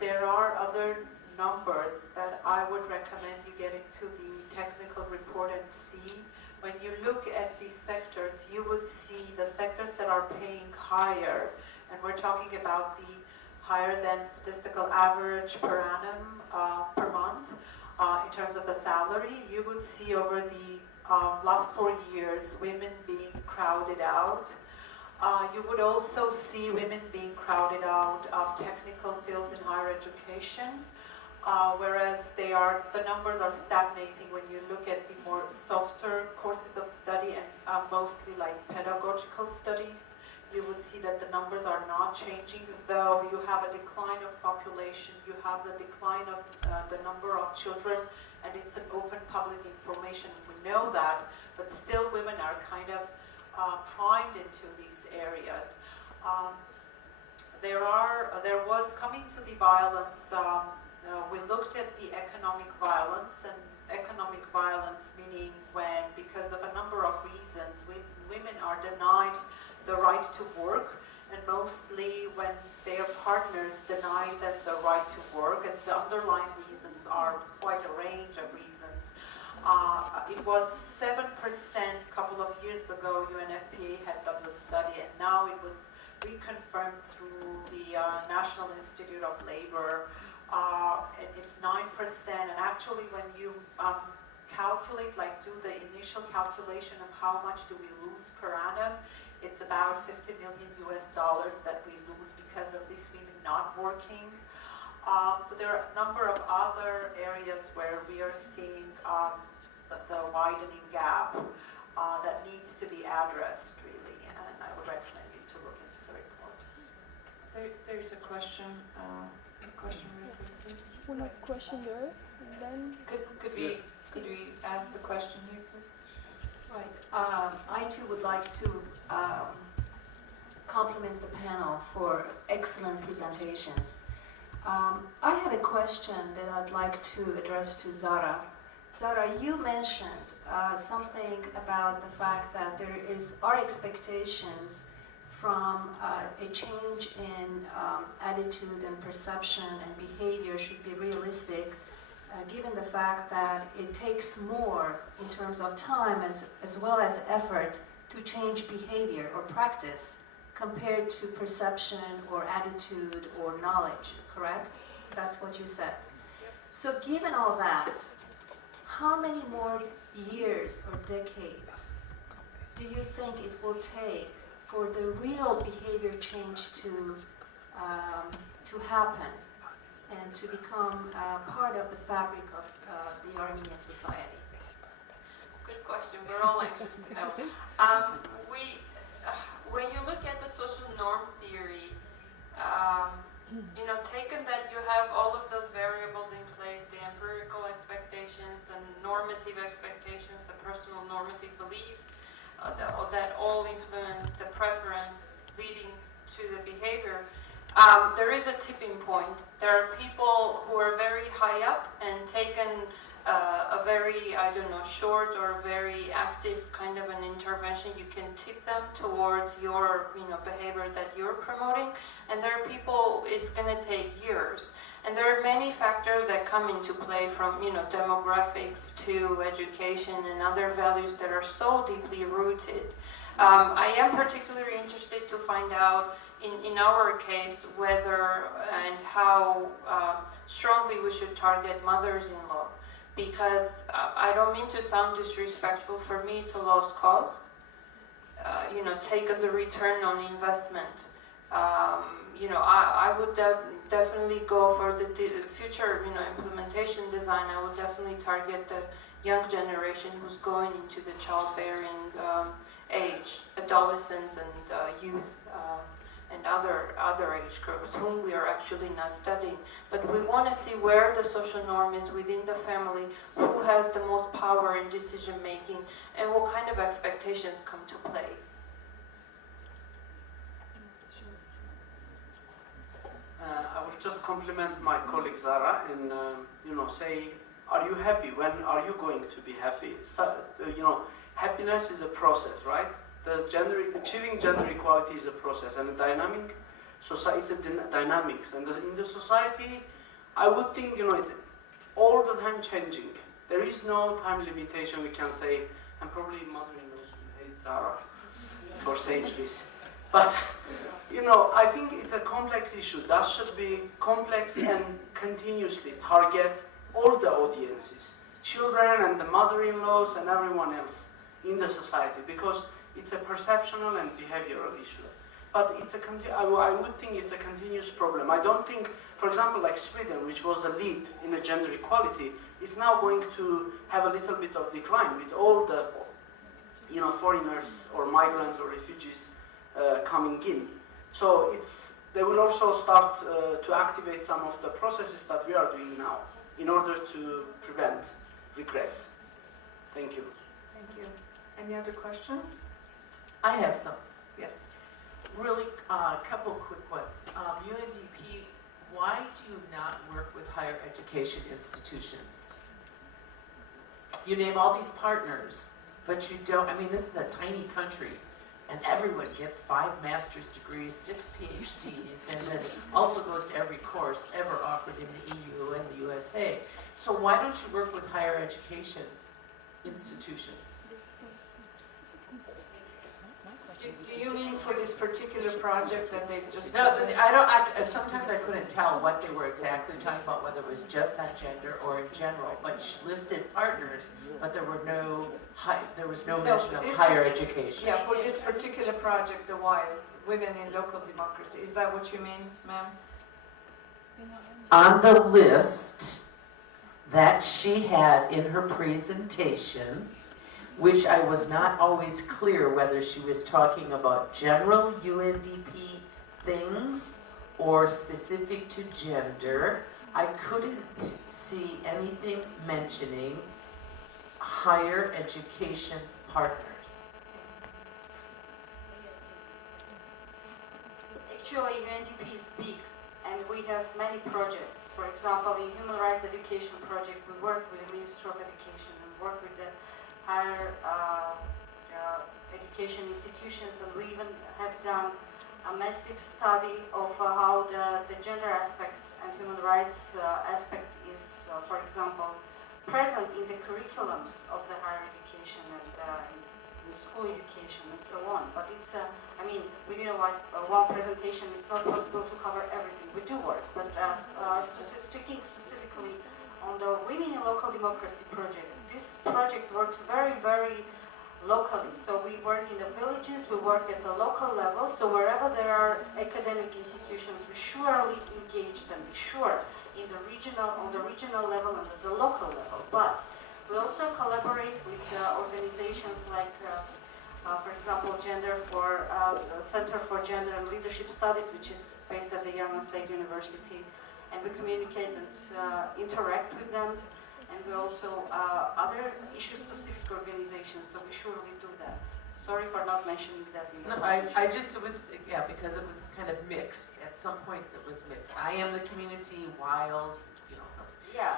There are other numbers that I would recommend you get into the technical report and see. When you look at these sectors, you would see the sectors that are paying higher, and we're talking about the higher than statistical average per annum per month in terms of the salary. You would see over the last 4 years women being crowded out. You would also see women being crowded out of technical fields in higher education, whereas the numbers are stagnating when you look at the more softer courses of study and mostly like pedagogical studies. You would see that the numbers are not changing, though you have a decline of population, you have the decline of the number of children, and it's an open public information. We know that, but still women are kind of primed into these areas. There was coming to the violence, we looked at the economic violence, and economic violence meaning when, because of a number of reasons, women are denied the right to work, and mostly when their partners deny them the right to work, and the underlying reasons are quite a range of reasons. It was 7% a couple of years ago, UNFPA had done the study, and now it was reconfirmed through the National Institute of Labor, and it's 9%, and actually when you calculate, like do the initial calculation of how much do we lose per annum, it's about $50 million that we lose because of these women not working. So there are a number of other areas where we are seeing the widening gap that needs to be addressed, really, and I would recommend you to look into the report. There's a question. Please. One question there, and then... Could we ask the question here, please? Right. I too would like to compliment the panel for excellent presentations. I have a question that I'd like to address to Zara. Zara, you mentioned something about the fact that there are expectations from a change in attitude and perception and behavior should be realistic, given the fact that it takes more in terms of time as well as effort to change behavior or practice compared to perception or attitude or knowledge, correct? That's what you said. So given all that, how many more years or decades do you think it will take for the real behavior change to happen? and to become part of the fabric of the Armenian society? Good question. We're all anxious to know. When you look at the social norm theory, taken that you have all of those variables in place, the empirical expectations, the normative expectations, the personal normative beliefs, that all influence the preference leading to the behavior, there is a tipping point. There are people who are very high up and taken a very, short or very active kind of an intervention, you can tip them towards your, behavior that you're promoting. And there are people, it's going to take years. And there are many factors that come into play from, demographics to education and other values that are so deeply rooted. I am particularly interested to find out, in our case, whether and how strongly we should target mothers-in-law. Because I don't mean to sound disrespectful, for me it's a lost cause. Taking the return on investment. I would definitely go for the future, implementation design. I would definitely target the young generation who's going into the childbearing age, adolescents and youth and other age groups whom we are actually not studying. But we want to see where the social norm is within the family, who has the most power in decision making, and what kind of expectations come to play. I will just compliment my colleague Zara and say, are you happy? When are you going to be happy? So, happiness is a process, right? Achieving gender equality is a process, and a dynamic society, dynamics, and in the society, I would think it's all the time changing. There is no time limitation. We can say, and probably mother-in-laws will hate Zara for saying this, but I think it's a complex issue that should be complex and continuously target all the audiences, children and the mother-in-laws and everyone else in the society, because it's a perceptual and behavioral issue. But I would think it's a continuous problem. I don't think, for example, like Sweden, which was the lead in a gender equality, is now going to have a little bit of decline with all the foreigners or migrants or refugees coming in. So they will also start to activate some of the processes that we are doing now in order to prevent regress. Thank you. Thank you. Any other questions? I have some. Yes. Really, a couple quick ones. UNDP, why do you not work with higher education institutions? You name all these partners, but you don't. I mean, this is a tiny country, and everyone gets 5 master's degrees, 6 PhDs, and then also goes to every course ever offered in the EU and the USA. So why don't you work with higher education institutions? Do you mean for this particular project that they've just... No, sometimes I couldn't tell what they were exactly talking about, whether it was just on gender or in general, but she listed partners, but there was no mention of higher education. Yeah, for this particular project, the WILD, Women in Local Democracy. Is that what you mean, ma'am? On the list that she had in her presentation, which I was not always clear whether she was talking about general UNDP things or specific to gender, I couldn't see anything mentioning higher education partners. Actually, UNDP is big, and we have many projects. For example, in Human Rights Education Project, we work with the Ministry of Education and work with the higher education institutions, and we even have done a massive study of how the gender aspect and human rights aspect is, for example, present in the curriculums of the higher education and in school education and so on. But it's, within one presentation, it's not possible to cover everything. We do work, but speaking specifically on the Women in Local Democracy project, this project works very, very locally. So we work in the villages, we work at the local level. So wherever there are academic institutions, we surely engage them, we sure. on the regional level and at the local level. But we also collaborate with organizations like, for example, Center for Gender and Leadership Studies, which is based at the Yarmouth State University, and we communicate and interact with them. And we also other issue-specific organizations, so we surely do that. Sorry for not mentioning that. No, I just, it was, yeah, because it was kind of mixed. At some points it was mixed. I am the community, wild, you know. Yeah.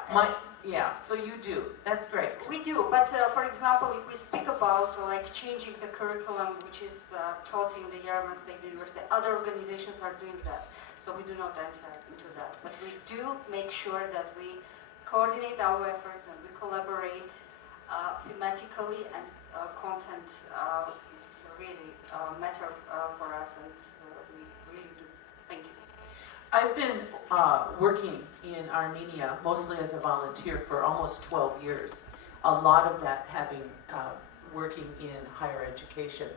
Yeah, so you do. That's great. We do, but for example, if we speak about like changing the curriculum, which is taught in the Yarmouth State University, other organizations are doing that. So we do not enter into that. But we do make sure that we coordinate our efforts and we collaborate thematically, and content is really a matter for us, and we really do. Thank you. I've been working in Armenia mostly as a volunteer for almost 12 years. A lot of that having working in higher education,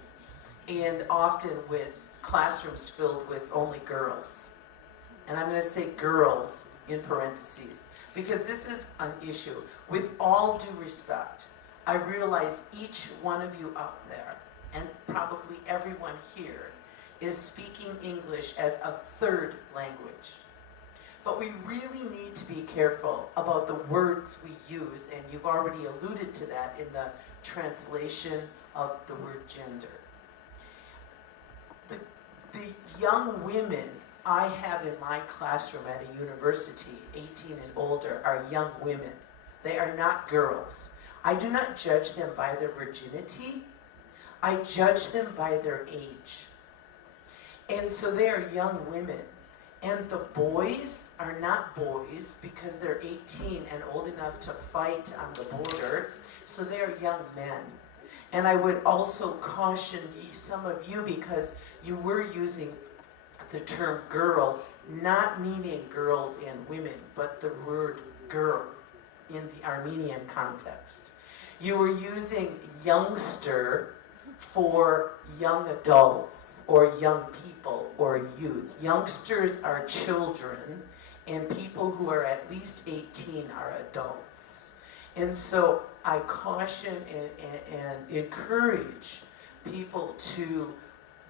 and often with classrooms filled with only girls. And I'm going to say girls in parentheses, because this is an issue. With all due respect, I realize each one of you up there, and probably everyone here, is speaking English as a third language. But we really need to be careful about the words we use, and you've already alluded to that in the translation of the word gender. The young women I have in my classroom at a university, 18 and older, are young women. They are not girls. I do not judge them by their virginity. I judge them by their age. And so they are young women. And the boys are not boys because they're 18 and old enough to fight on the border. So they are young men. And I would also caution some of you, because you were using the term girl, not meaning girls and women, but the word girl in the Armenian context. You were using youngster for young adults or young people or youth. Youngsters are children, and people who are at least 18 are adults. And so I caution and encourage people to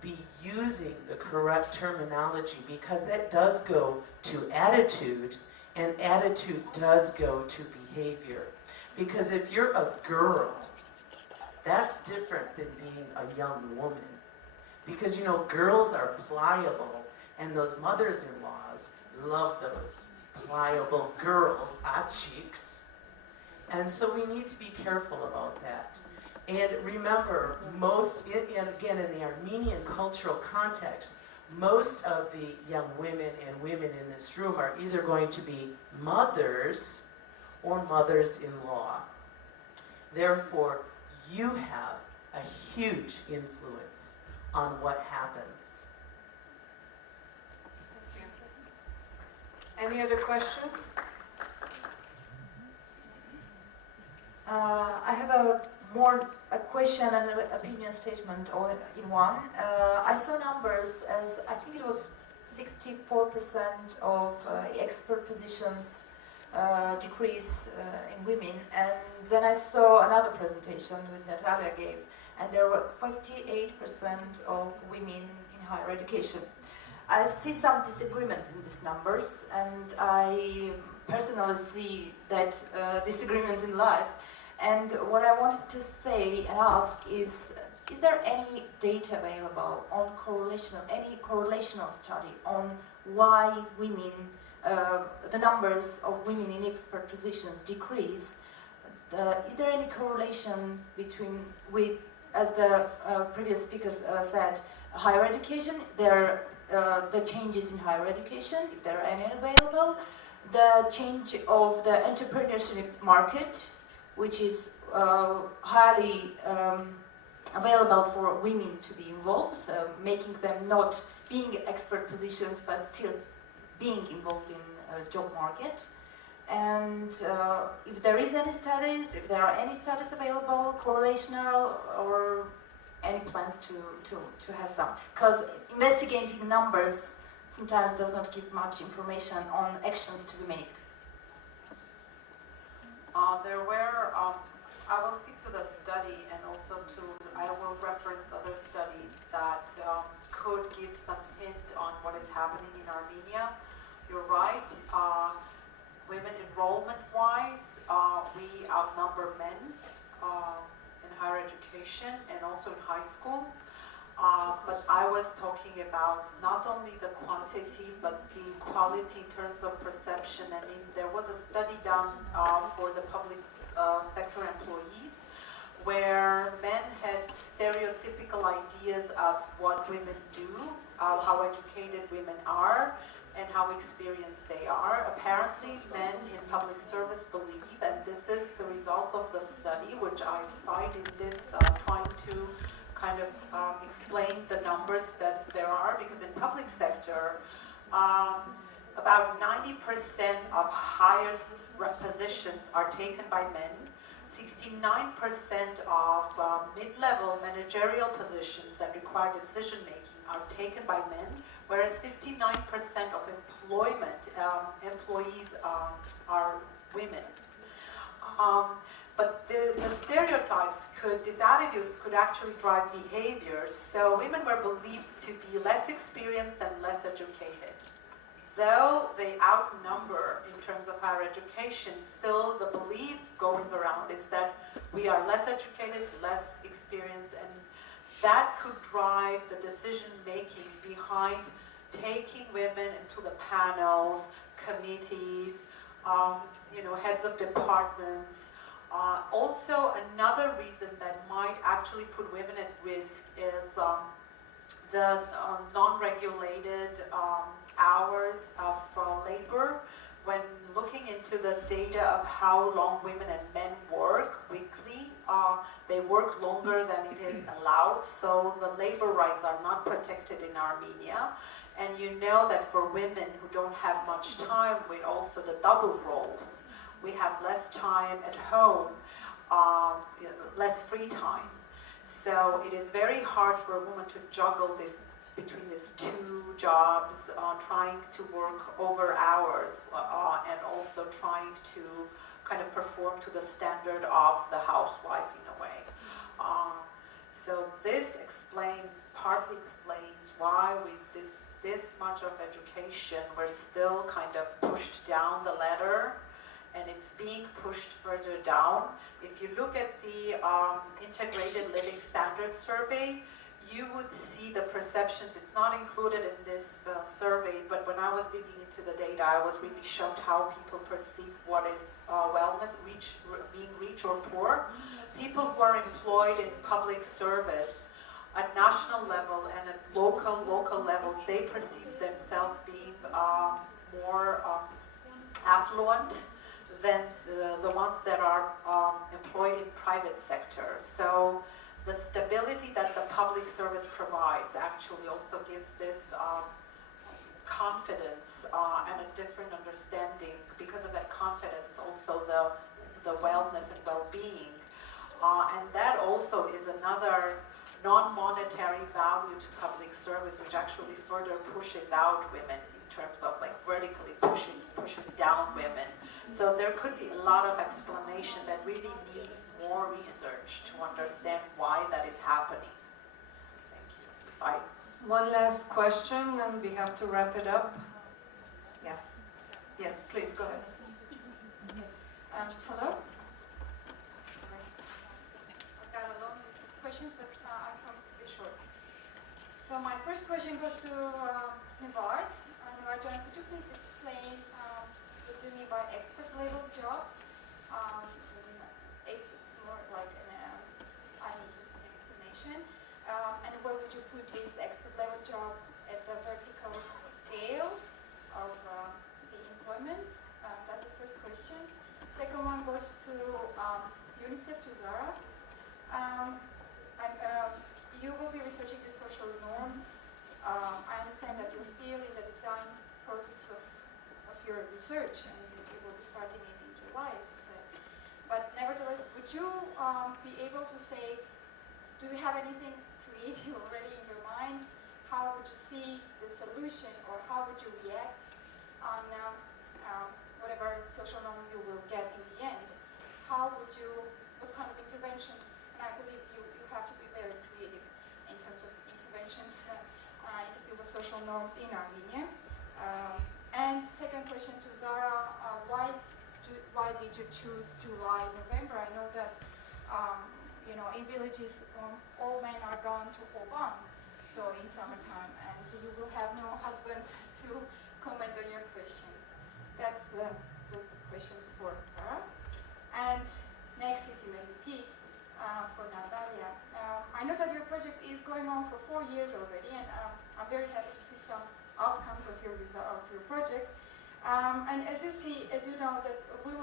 be using the correct terminology, because that does go to attitude, and attitude does go to behavior. Because if you're a girl, that's different than being a young woman. Because, you know, girls are pliable, and those mothers-in-laws love those pliable girls, cheeks. And so we need to be careful about that. And remember, and again, in the Armenian cultural context, most of the young women and women in this room are either going to be mothers or mothers-in-law. Therefore, you have a huge influence on what happens. Any other questions? I have a question and an opinion statement all in one. I saw numbers as, I think it was 64% of expert positions decrease in women, and then I saw another presentation with Natalia gave, and there were 58% of women in higher education. I see some disagreement in these numbers, and I personally see that disagreement in life. And what I wanted to say and ask is there any data available on any correlational study on why women, the numbers of women in expert positions decrease? Is there any correlation with, as the previous speakers said, higher education, the changes in higher education, if there are any available, the change of the entrepreneurship market, which is highly available for women to be involved, so making them not being expert positions but still being involved in a job market. And if there is any studies, if there are any studies available, correlational, or any plans to have some. Because investigating numbers sometimes does not give much information on actions to be made. I will stick to the study and also I will reference other studies that could give some hint on what is happening in Armenia. You're right, women enrollment-wise, we outnumber men in higher education and also in high school. But I was talking about not only the quantity, but the quality in terms of perception. I mean, there was a study done for the public sector employees where men had stereotypical ideas of what women do, how educated women are, and how experienced they are. Apparently, men in public service believe, and this is the results of the study, which I cite in this, trying to kind of explain the numbers that there are, because in public sector, about 90% of highest positions are taken by men. 69% of mid-level managerial positions that require decision-making are taken by men, whereas 59% of employees are women. But the stereotypes these attitudes could actually drive behaviors. So women were believed to be less experienced and less educated. Though they outnumber in terms of higher education, still the belief going around is that we are less educated, less experienced, and that could drive the decision-making behind taking women into the panels, committees, heads of departments. Also, another reason that might actually put women at risk is the non-regulated hours of labor. When looking into the data of how long women and men work weekly, they work longer than it is allowed, so the labor rights are not protected in Armenia. And you know that for women who don't have much time with also the double roles, we have less time at home, less free time. So it is very hard for a woman to juggle this between these two jobs, trying to work over hours and also trying to kind of perform to the standard of the housewife in a way. So this partly explains why with this much of education, we're still kind of pushed down the ladder, and it's being pushed further down. If you look at the Integrated Living Standards Survey, you would see the perceptions. It's not included in this survey, but when I was digging into the data, I was really shocked how people perceive what is wellness, being rich or poor. People who are employed in public service at national level and at local levels, they perceive themselves being more affluent than the ones that are employed in private sector. So the stability that the public service provides actually also gives this confidence and a different understanding. Because of that confidence, also the wellness and well-being. And that also is another non-monetary value to public service, which actually further pushes out women in terms of like vertically pushes down women. So there could be a lot of explanation that really needs more research to understand why that is happening. Thank you. Bye. One last question, and we have to wrap it up. Yes. Yes, please go ahead. Hello. I've got a long list of questions, but I promise to be short. So my first question goes to Nevard. Nevard, could you please explain what you mean by expert level jobs? It's more like I need just an explanation. And where would you put this expert level job at the vertical scale of the employment? That's the first question. Second one goes to UNICEF, to Zara. You will be researching the social norm. I understand that you're still in the design process of your research, and you will be starting in July, as you said. But nevertheless, would you be able to say, do you have anything creative already in your mind? How would you see the solution, or how would you react on whatever social norm you will get in the end? What kind of interventions, and I believe you have to be very creative in terms of interventions in the field of social norms in Armenia. And second question to Zara, why did you choose July, November? I know that in villages all men are gone to hղման, so in summertime, and so you will have no husbands to comment on your questions. That's the questions for Zara. And next is UNDP for Natalia. I know that your project is going on for 4 years already, and I'm very happy to see some outcomes of your project. And as you know, that we're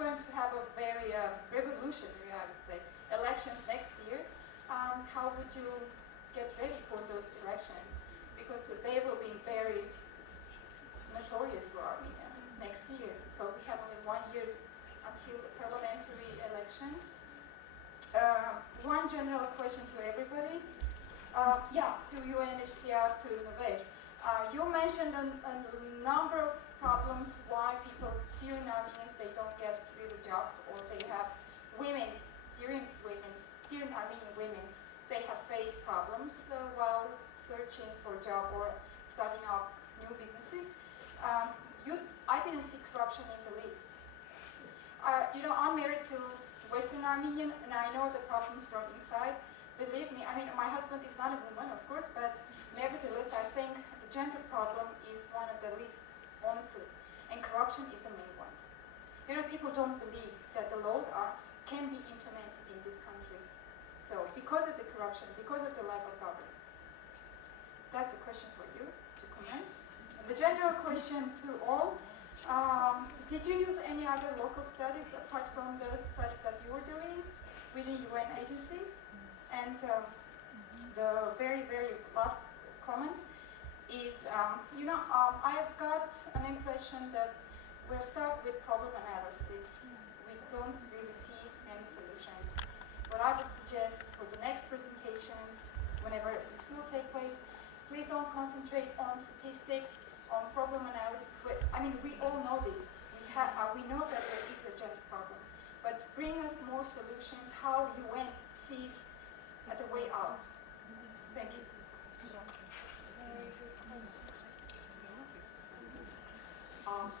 going to have a very revolutionary, I would say, elections next year. How would you get ready for those elections? Because they will be very notorious for Armenia next year. So we have only 1 year until the parliamentary elections. One general question to everybody. To UNHCR, to Nuvej. You mentioned a number of problems why Syrian Armenians, they don't get really job, or they have Syrian Armenian women, they have faced problems while searching for a job or starting up new businesses. I didn't see corruption in the list. I'm married to Western Armenian, and I know the problems from inside. Believe me, my husband is not a woman, of course, but nevertheless, I think the gender problem is one of the least, honestly, and corruption is the main one. People don't believe that the laws can be implemented in this country. So, because of the corruption, because of the lack of governance. That's the question for you to comment. And the general question to all, did you use any other local studies apart from the studies that you were doing within UN agencies? And the very, very last comment is, I have got an impression that we're stuck with problem analysis. We don't really see many solutions. What I would suggest for the next presentations, whenever it will take place, please don't concentrate on statistics, on problem analysis. We all know this. We know that there is a gender problem, but bring us more solutions, how UN sees the way out. Thank you.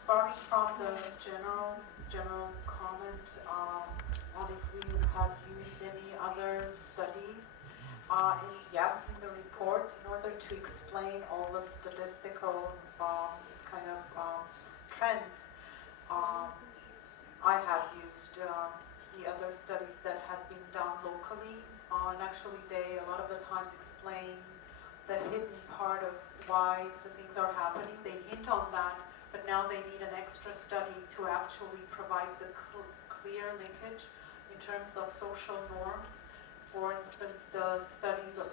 Starting from the general comment on if we had used any other studies in the report in order to explain all the statistical trends. I have used the other studies that have been done locally, and actually they a lot of the times explain the hidden part of why the things are happening. They hint on that, but now they need an extra study to actually provide the clear linkage in terms of social norms. For instance, the studies of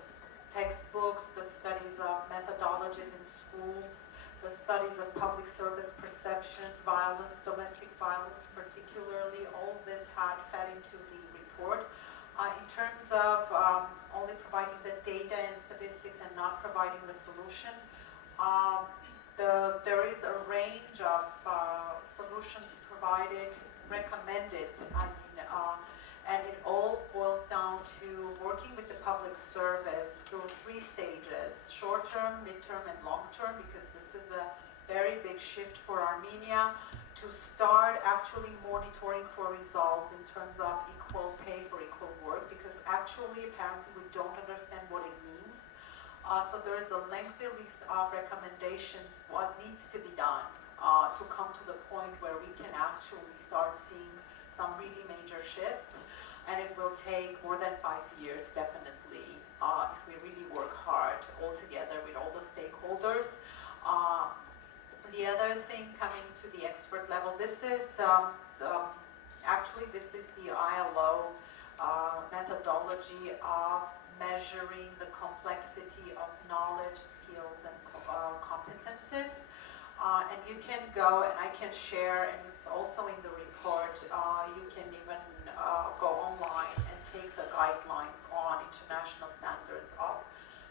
textbooks, the studies of methodologies in schools, the studies of public service perception, violence, domestic violence particularly, all this had fed into the report. In terms of only providing the data and statistics and not providing the solution, there is a range of solutions provided, recommended, and it all boils down to working with the public service through 3 stages: short-term, mid-term, and long-term, because this is a very big shift for Armenia to start actually monitoring for results in terms of equal pay for equal work, because actually apparently we don't understand what it means. So there is a lengthy list of recommendations what needs to be done to come to the point where we can actually start seeing some really major shifts, and it will take more than 5 years definitely if we really work hard all together with all the stakeholders. The other thing, coming to the expert level, this is actually this is the ILO methodology of measuring the complexity of knowledge, skills, and competences. And you can go, and I can share, and it's also in the report, you can even go online and take the guidelines on international standards of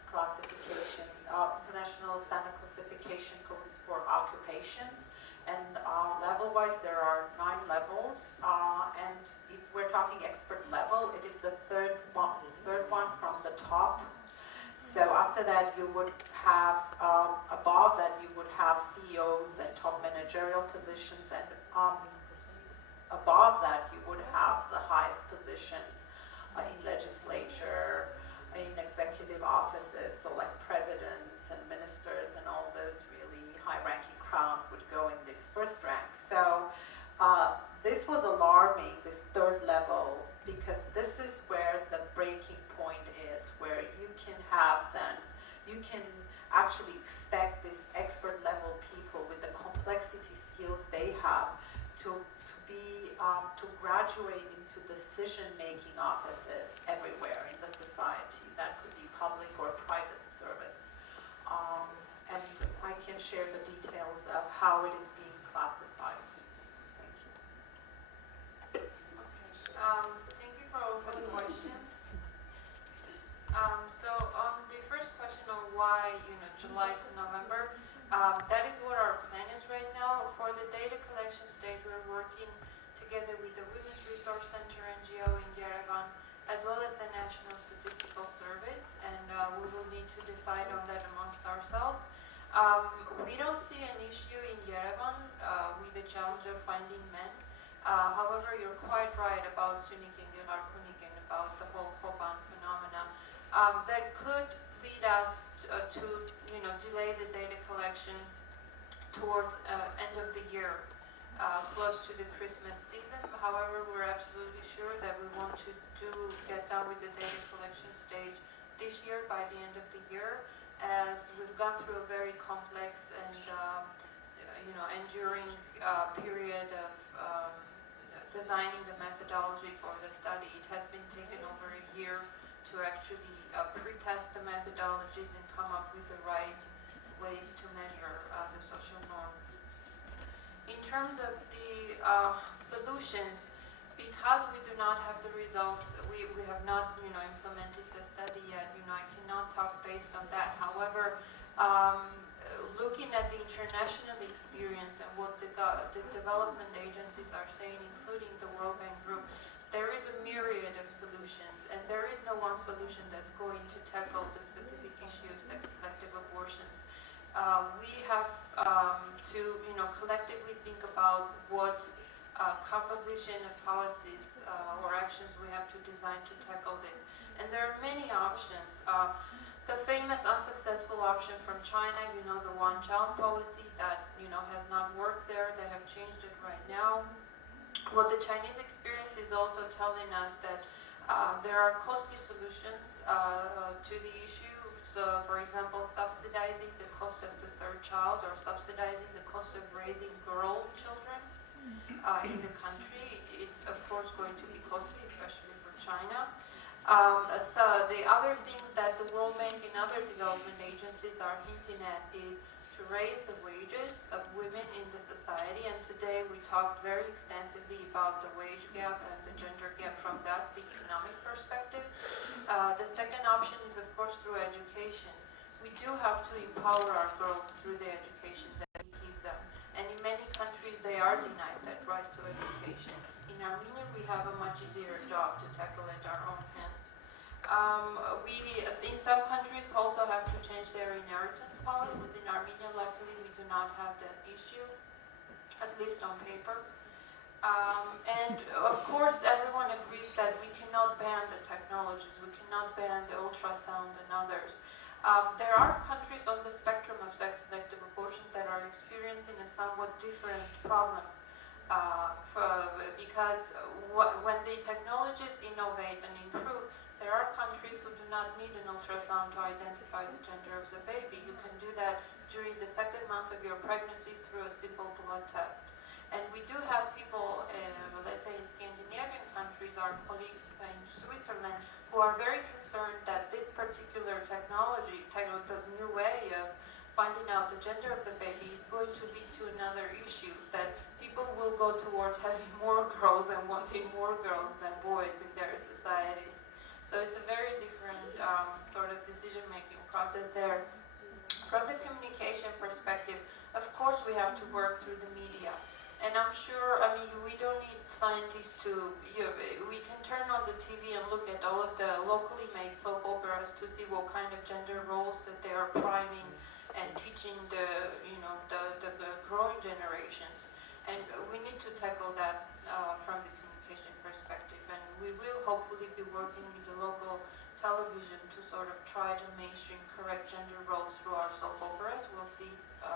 classification, international standard classification codes for occupations. And level-wise, there are 9 levels. And if we're talking talking expert level, it is the third one from the top. So after that, you would have, above that, you would have CEOs and top managerial positions, and above that, you would have the highest positions in legislature, in executive offices, so like presidents and ministers and all this really high-ranking crowd would go in this first rank. So this was alarming, this third level, because this is where the breaking point is, where you can have then, you can actually expect these expert level people with the complexity skills they have to graduate into decision-making offices everywhere in the society. That could be public or private service. And I can share the details of how it is being classified. Thank you. Thank you for all the questions. So on the first question on why, July to November, that is what our plan is right now. For the data collection stage, we're working together with the Women's Resource Center NGO in Yerevan, as well as the National Statistical Service, and we will need to decide on that amongst ourselves. We don't see an issue in Yerevan with the challenge of finding men. However, you're quite right about Sunniken and Arkuniken, about the whole hղման phenomena. That could lead us to delay the data collection towards end of the year, close to the Christmas season. However, we're absolutely sure that we want to get done with the data collection stage this year, by the end of the year, as we've gone through a very complex and enduring period of designing the methodology for the study. It has been taken over a year to actually pre-test the methodologies and come up with the right ways to measure the social norm. In terms of the solutions, because we do not have the results, we have not implemented the study yet. I cannot talk based on that. However, looking at the international experience and what the development agencies are saying, including the World Bank Group, there is a myriad of solutions, and there is no one solution that's going to tackle the specific issue of sex-selective abortions. We have to, collectively think about what composition of policies or actions we have to design to tackle this. And there are many options. The famous unsuccessful option from China, the one-child policy that, has not worked there. They have changed it right now. What the Chinese experience is also telling us that there are costly solutions to the issue. So, for example, subsidizing the cost of the third child, or subsidizing the cost of raising girl children in the country. It's, of course, going to be costly, especially for China. So the other things that the World Bank and other development agencies are hinting at is to raise the wages of women in the society. And today we talked very extensively about the wage gap and the gender gap from the economic perspective. The second option is, of course, through education. We do have to empower our girls through the education that we give them. And in many countries, they are denied that right to education. In Armenia, we have a much easier job to tackle it our own hands. We, in some countries, also have to change their inheritance policies. In Armenia, luckily, we do not have that issue, at least on paper. And of course, everyone agrees that we cannot ban the technologies. We cannot ban the ultrasound and others. There are countries on the spectrum of sex-selective abortion that are experiencing a somewhat different problem. Because when the technologies innovate and improve, there are countries who do not need an ultrasound to identify the gender of the baby. You can do that during the second month of your pregnancy through a simple blood test. And we do have people, let's say in Scandinavian countries, our colleagues in Switzerland, who are very concerned that this particular technology, the new way of finding out the gender of the baby, is going to lead to another issue, that people will go towards having more girls and wanting more girls than boys in their societies. So it's a very different sort of decision-making process there. From the communication perspective, of course we have to work through the media. And I'm sure, we don't need scientists to, we can TV and look at all of the locally made soap operas to see what kind of gender roles that they are priming and teaching the growing generations. And we need to tackle that from the communication perspective. And we will hopefully be working with the local television to sort of try to mainstream correct gender roles through our soap operas. We'll see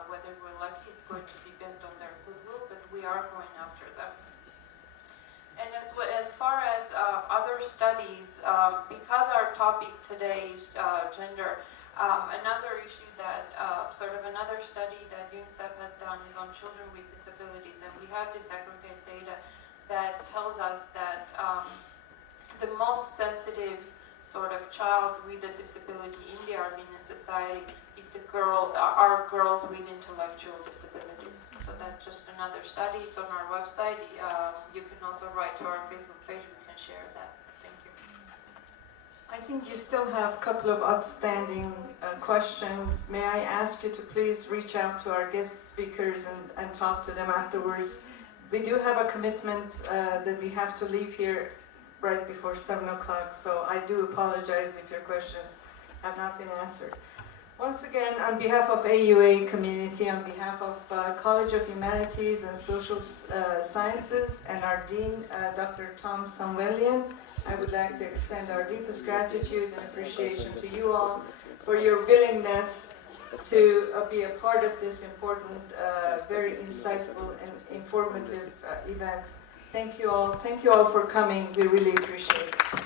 whether we're lucky. It's going to depend on their goodwill, but we are going after them. And as far as other studies, because our topic today is gender, another issue that, another study that UNICEF has done is on children with disabilities, and we have this aggregate data that tells us that the most sensitive sort of child with a disability in the Armenian society is are girls with intellectual disabilities. So that's just another study. It's on our website. You can also write to our Facebook page. We can share that. Thank you. I think you still have a couple of outstanding questions. May I ask you to please reach out to our guest speakers and talk to them afterwards. We do have a commitment that we have to leave here right before 7 o'clock, so I do apologize if your questions have not been answered. Once again, on behalf of AUA community, on behalf of College of Humanities and Social Sciences and our Dean, Dr. Tom Samuelian, I would like to extend our deepest gratitude and appreciation to you all for your willingness to be a part of this important, very insightful and informative event. Thank you all. Thank you all for coming. We really appreciate it.